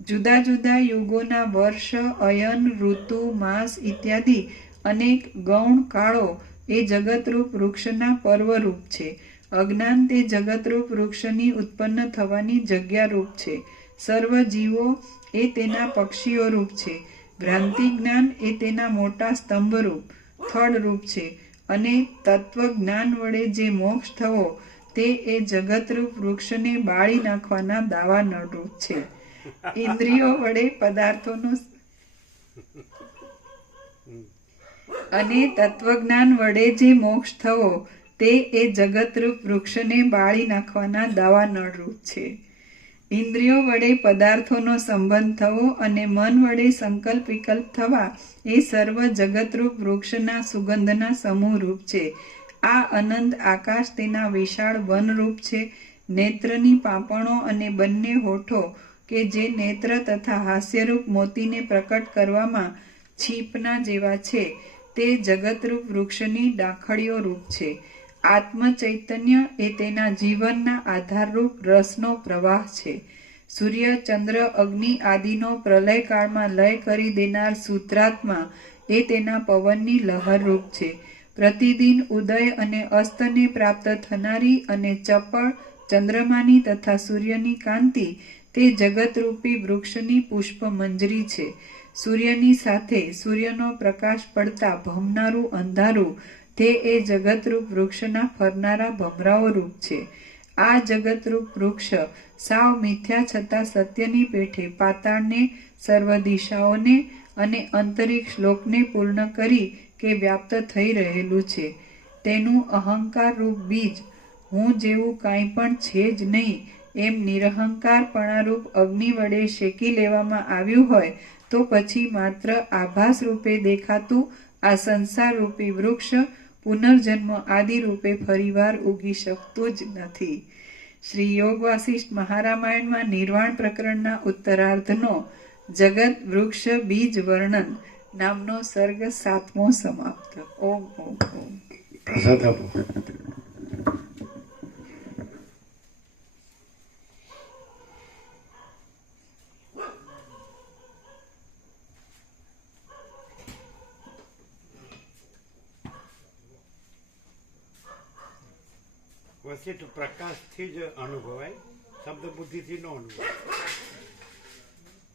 જુદા જુદા યુગોના વર્ષ, અયન, ઋતુ, માસ ઇત્યાદિ અનેક ગૌણ કાળો એ જગતરૂપ વૃક્ષના પર્વરૂપ છે. અજ્ઞાન તે જગતરૂપ વૃક્ષની ઉત્પન્ન થવાની જગ્યા રૂપ છે. સર્વ જીવો એ તેના પક્ષીઓ રૂપ છે. ભ્રાંતિ જ્ઞાન એ તેના મોટા સ્તંભરૂપ થડરૂપ છે. અને તત્વજ્ઞાન વડે જે મોક્ષ થવો તે એ જગતરૂપ વૃક્ષને બાળી નાખવાના દાવા નળરૂપ છે. ઇન્દ્રિયો વડે પદાર્થોનો અને તત્વજ્ઞાન વડે જે મોક્ષ થવો તે એ જગતરૂપ વૃક્ષને બાળી નાખવાના દાવા નળરૂપ છે. ઇન્દ્રિયો વડે પદાર્થોનો સંબંધ થવો અને મન વડે સંકલ્પ વિકલ્પ થવા એ સર્વ જગતરૂપ વૃક્ષના સુગંધના સમૂહ રૂપ છે. આ અનંત આકાશ તેના વિશાળ વનરૂપ છે. નેત્રની પાંપણો અને બંને હોઠો કે જે નેત્ર તથા હાસ્યરૂપ મોતીને પ્રકટ કરવામાં છીપના જેવા છે તે જગતરૂપ વૃક્ષની ડાંખળીઓ રૂપ છે. આત્મ ચૈતન્ય એ તેના જીવનના આધારરૂપ રસનો પ્રવાહ છે. સૂર્ય, ચંદ્ર, અગ્નિ આદિનો પ્રલયકાળમાં લય કરી દેનાર સૂત્રાત્મા એ તેના પવનની લહર રૂપ છે. પ્રતિદિન ઉદય અને અસ્તને પ્રાપ્ત થનારી અને ચપળ ચંદ્રમાની તથા સૂર્યની કાંતિ તે જગતરૂપી વૃક્ષની પુષ્પ મંજરી છે. સૂર્યની સાથે સૂર્યનો પ્રકાશ પડતા ભમનારું અંધારું તે એ જગતરૂપ વૃક્ષના ફરનારા ભમરાઓ રૂપ છે. આ જગતરૂપ વૃક્ષ સાવ મિથ્યા છતાં સત્યની પેઠે પાતાળને, સર્વ દિશાઓને અને અંતરિક્ષ લોકને પૂર્ણ કરી કે વ્યાપ્ત થઈ રહેલું છે. તેનું અહંકાર રૂપ બીજ હું જેવું કાંઈ પણ છે જ નહીં એમ નિરહંકારપણારૂપ અગ્નિ વડે શેકી લેવામાં આવ્યું હોય તો પછી માત્ર આભાસ રૂપે દેખાતું આ સંસાર રૂપી વૃક્ષ પુનર્જન્મ આદિ રૂપે ફરીવાર ઉગી શકતું જ નથી. શ્રી યોગ વાસિષ્ઠ મહારામાયણમાં નિર્વાણ પ્રકરણના ઉત્તરાર્ધનો જગત વૃક્ષ બીજ વર્ણન નામનો સર્ગ 7મો સમાપ્ત. ઓમ ઓમ ઓમ. પ્રસાદ આપો. વશિષ્ઠ પ્રકાશથી જ અનુભવાય, શબ્દ બુદ્ધિથી ન અનુભવાય.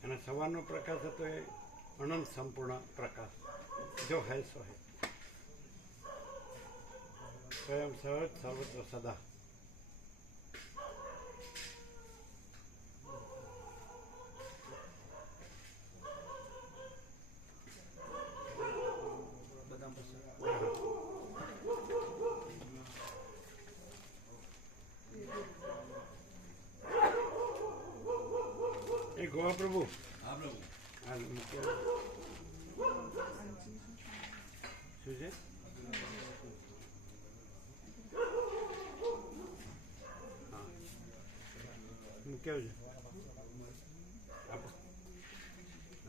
અને સવારનો પ્રકાશ હતો એ અનંત સંપૂર્ણ પ્રકાશ, જો હૈ સો હૈ, સ્વયં સહજ સર્વત્ર સદા. એ ગોવા પ્રભુ હા પ્રભુ. હા મૂક્યો. શું છે? હા મૂક્યો છે. આપો.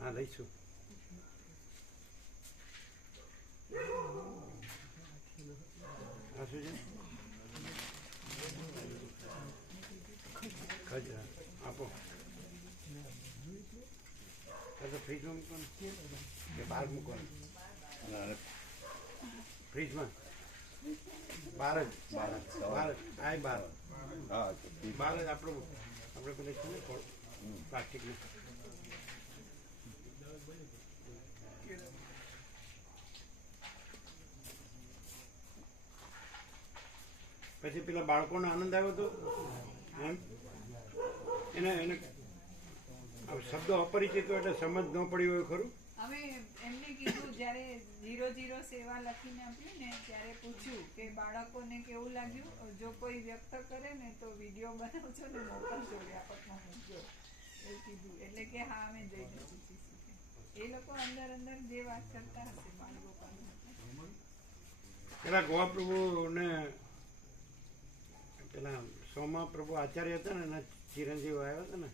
હા લઈશું. આ શું છે? ખજરા આપો. તો ફ્રીજમાં મૂકવાનું કે બહાર મૂકવાનું? ફ્રીજમાં બહાર જ બહાર જ આ બહાર બહાર જ આપણે પેલે છે ને પ્લાસ્ટિકનું. પછી પેલા બાળકોનો આનંદ આવ્યો હતો એમ એને એને શબ્દો અપરિચિત હોય એટલે સમજ ન પડી હોય ખરું. હવે એમને કીધું જ્યારે 00 સેવા લખીને આપ્યું ને ત્યારે પૂછ્યું કે બાળકોને કેવું લાગ્યું, જો કોઈ વ્યક્ત કરે ને તો વિડીયો બનાવજો ને મોકલજો, વ્યાપકમાં મૂકજો એવું કીધું. એટલે કે હા અમે જઈને પૂછીશું. એ લોકો અંદર અંદર જે વાત કરતા હશે બાળકો પેલા ગોવા પ્રભુ ને પેલા સોમા પ્રભુ આચાર્ય હતા ને એના ચિરંજીવ આવ્યા હતા ને,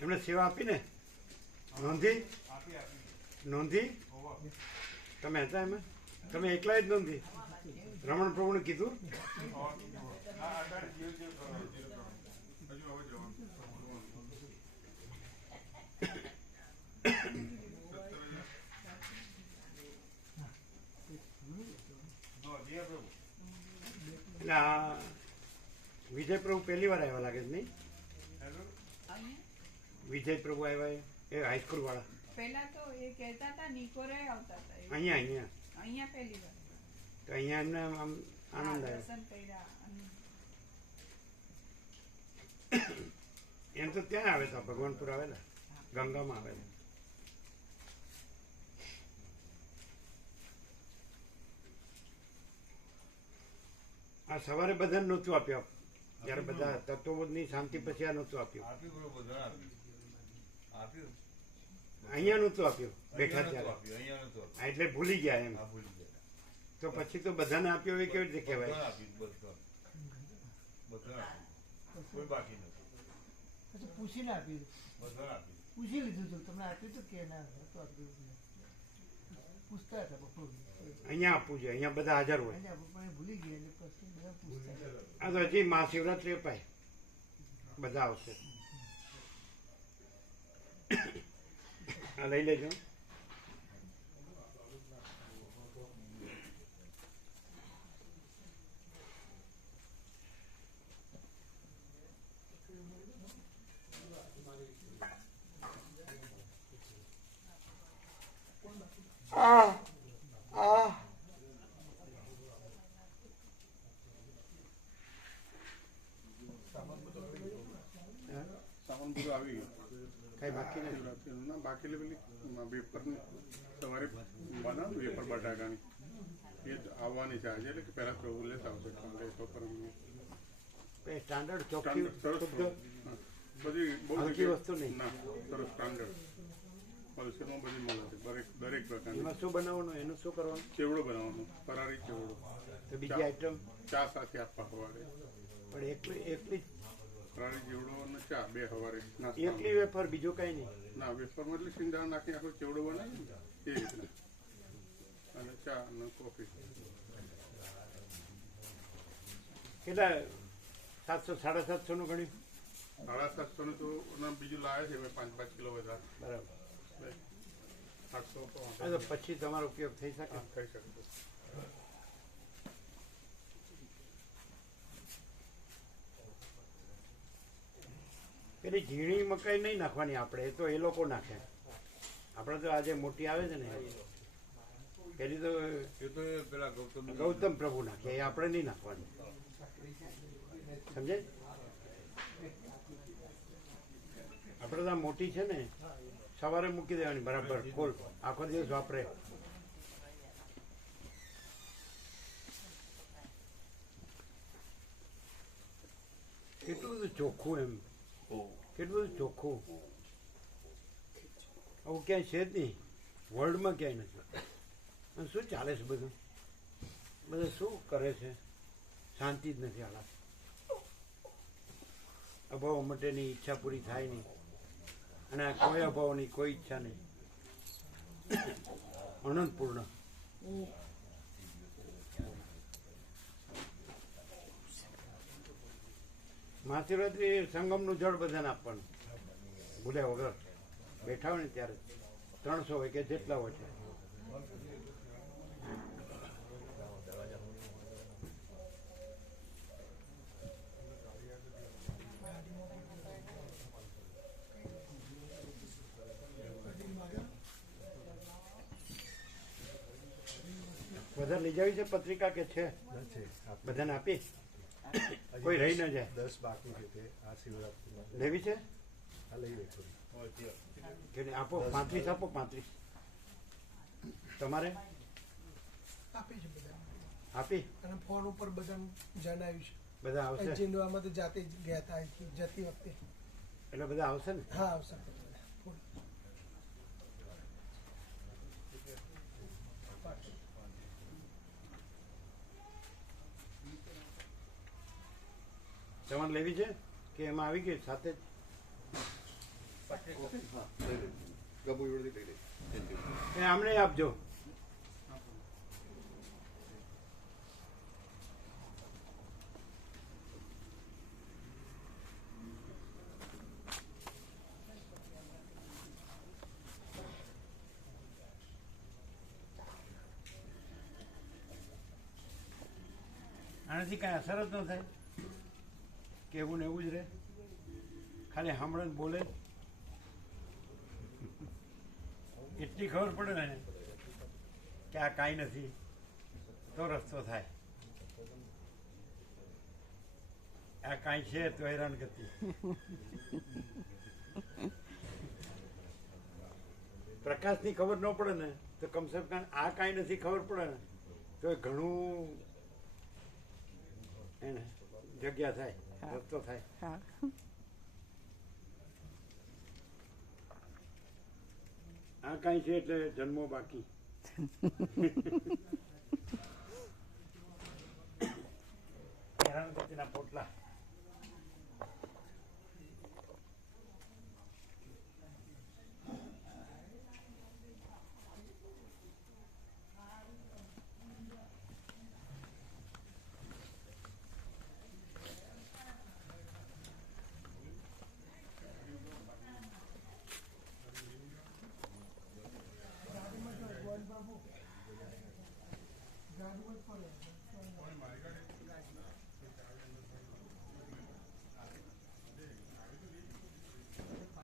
એમણે સેવા આપી ને, નોંધી તમે હતા એમાં? તમે એકલા જ નોંધી? રમણ પ્રભુને કીધું? એટલે આ વિજય પ્રભુ પહેલી વાર આવ્યા લાગે છે નહીં? વિજય પ્રભુ આવ્યા એ હાઈસ્કૂલ વાળા. પહેલા તો એ કહેતા હતા નિકોરે આવતા હતા અહીંયા અહીંયા પહેલી વાર તો અહીંયા એમને આમ આનંદ આવ્યો. દર્શન કર્યા. એમ તો ત્યાં આવે તો ભગવાનપુર આવેલા, ગંગામાં આવેલા. આ સવારે બધાને નહોતું આપ્યું, જયારે બધા તત્વબોધની શાંતિ પછી આ નહોતું આપ્યું. અહીંયા નહોતું આપ્યું બેઠા ત્યારે. હા, એટલે ભૂલી ગયા એમ. તો પછી તો બધાને આપ્યો એ કેવી રીતે કહેવાય? પછી પૂછીને આપ્યું, પૂછી લીધું હતું તમને આપ્યું હતું કે ના નહોતું આપ્યું? પૂછતા હતા બપોર. અહીંયા આપવું જોઈએ, અહીંયા બધા હાજર હોય. પણ ભૂલી ગયા એટલે પછી બધા પૂછતા હતા. આ તો હજી મહાશિવરાત્રી અપાય, બધા આવશે. આ લઈ લેજો. સાવન પૂરો આવી ગયો. કઈ બાકી નથી. શિવરાત્રીનું ના બાકી પેલી વેપરની સવારે બનાવું વેપર બટાકાની એ જ આવવાની છે આજે, એટલે કે પહેલા પ્રભુ લેતા આવશે સ્ટાન્ડર્ડ ચોખ્ખી સરસ શુદ્ધ બધી બહુ હલકી વસ્તુ નહીં. ના સરસ સ્ટાન્ડર્ડ હોલસેલમાં બધી મળે છે દરેક પ્રકારની. એમાં શું બનાવવાનું, એનું શું કરવાનું? ચેવડો બનાવવાનો, ફરારી ચેવડો. તો બીજી આઈટમ ચા સાથે આપવા સવારે, પણ એકલી ફરારી ચેવડો અને ચા બે સવારે એકલી વેફર, બીજું કઈ નહીં. ના વેફરમાં એટલે સિંગદાણા નાખી આખો ચેવડો બનાવી ને એ રીતના, અને ચા અને કોફી. કેટલા 700 750 નું ગણ્યું? 750 નું તો બીજું લાવે છે 5-5 કિલો વધારે. બરાબર. 800 હા, તો પછી તમારો ઉપયોગ થઈ શકે. થઈ શકે. એની ઝીણી મકાઈ નહીં નાખવાની આપણે, એ તો એ લોકો નાખે. આપણે તો આજે મોટી આવે છે ને એની તો એ તો એ પેલા ગૌતમ પ્રભુ નાખે, એ આપણે નહીં નાખવાની. સમજે? આપણે તો આ મોટી છે ને સવારે મૂકી દેવાની બરાબર ફૂલ, આખો દિવસ વાપરે. કેટલું બધું ચોખ્ખું, એમ કેટલું બધું ચોખ્ખું. આવું ક્યાંય છે જ નહીં, વર્લ્ડમાં ક્યાંય નથી. અને શું ચાલે છે બધું? બધા શું કરે છે? શાંતિ જ નથી. હાલાત અભાવ માટેની ઈચ્છા પૂરી થાય નહીં, અને આ કોઈ અભાવની કોઈ ઈચ્છા નહીં, અનંતપૂર્ણ. મહાશિવરાત્રી સંગમનું જળ બધાને આપવાનું ભૂલ્યા વગર. બેઠા હોય ને ત્યારે 300 હોય કે જેટલા હોય છે. બધા લઈ જાવી છે પત્રિકા કે છે? બધાને આપી, કોઈ રહી ન જાય. 10 બાકી છે તે આ શિવરાત્રિમાં લેવી છે આ લઈ લે થોડી. કે નહીં? આપો 35 આપો. 35 તમારે આપી છે બધા આપી? અને ફોન ઉપર બધાને જણાવ્યું છે. બધા આવશે એજન્ડામાં તો જાતે જ ગયા હતા જતી વખતે. એટલે બધા આવશે ને? હા આવશે બધા. ફોન. તમારે લેવી છે કે એમાં આવી ગઈ સાથે જ? એ આમને આપજો. આનાથી કાંઈ અસર જ ન થાય કે એવું ને એવું જ રહે? ખાલી સાંભળે ને બોલે, એટલી ખબર પડે ને કે આ કાંઈ નથી તો રસ્તો થાય. આ કાંઈ છે તો હેરાન ગતિ. પ્રકાશની ખબર ન પડે ને તો કમસે કમ આ કાંઈ નથી ખબર પડે ને તો એ ઘણું એને જગ્યા થાય, રસ્તો થાય. આ કાંઈ છે એટલે જન્મો બાકી. હેરાનગતિના પોટલા. ગાડીમાં જ પડે.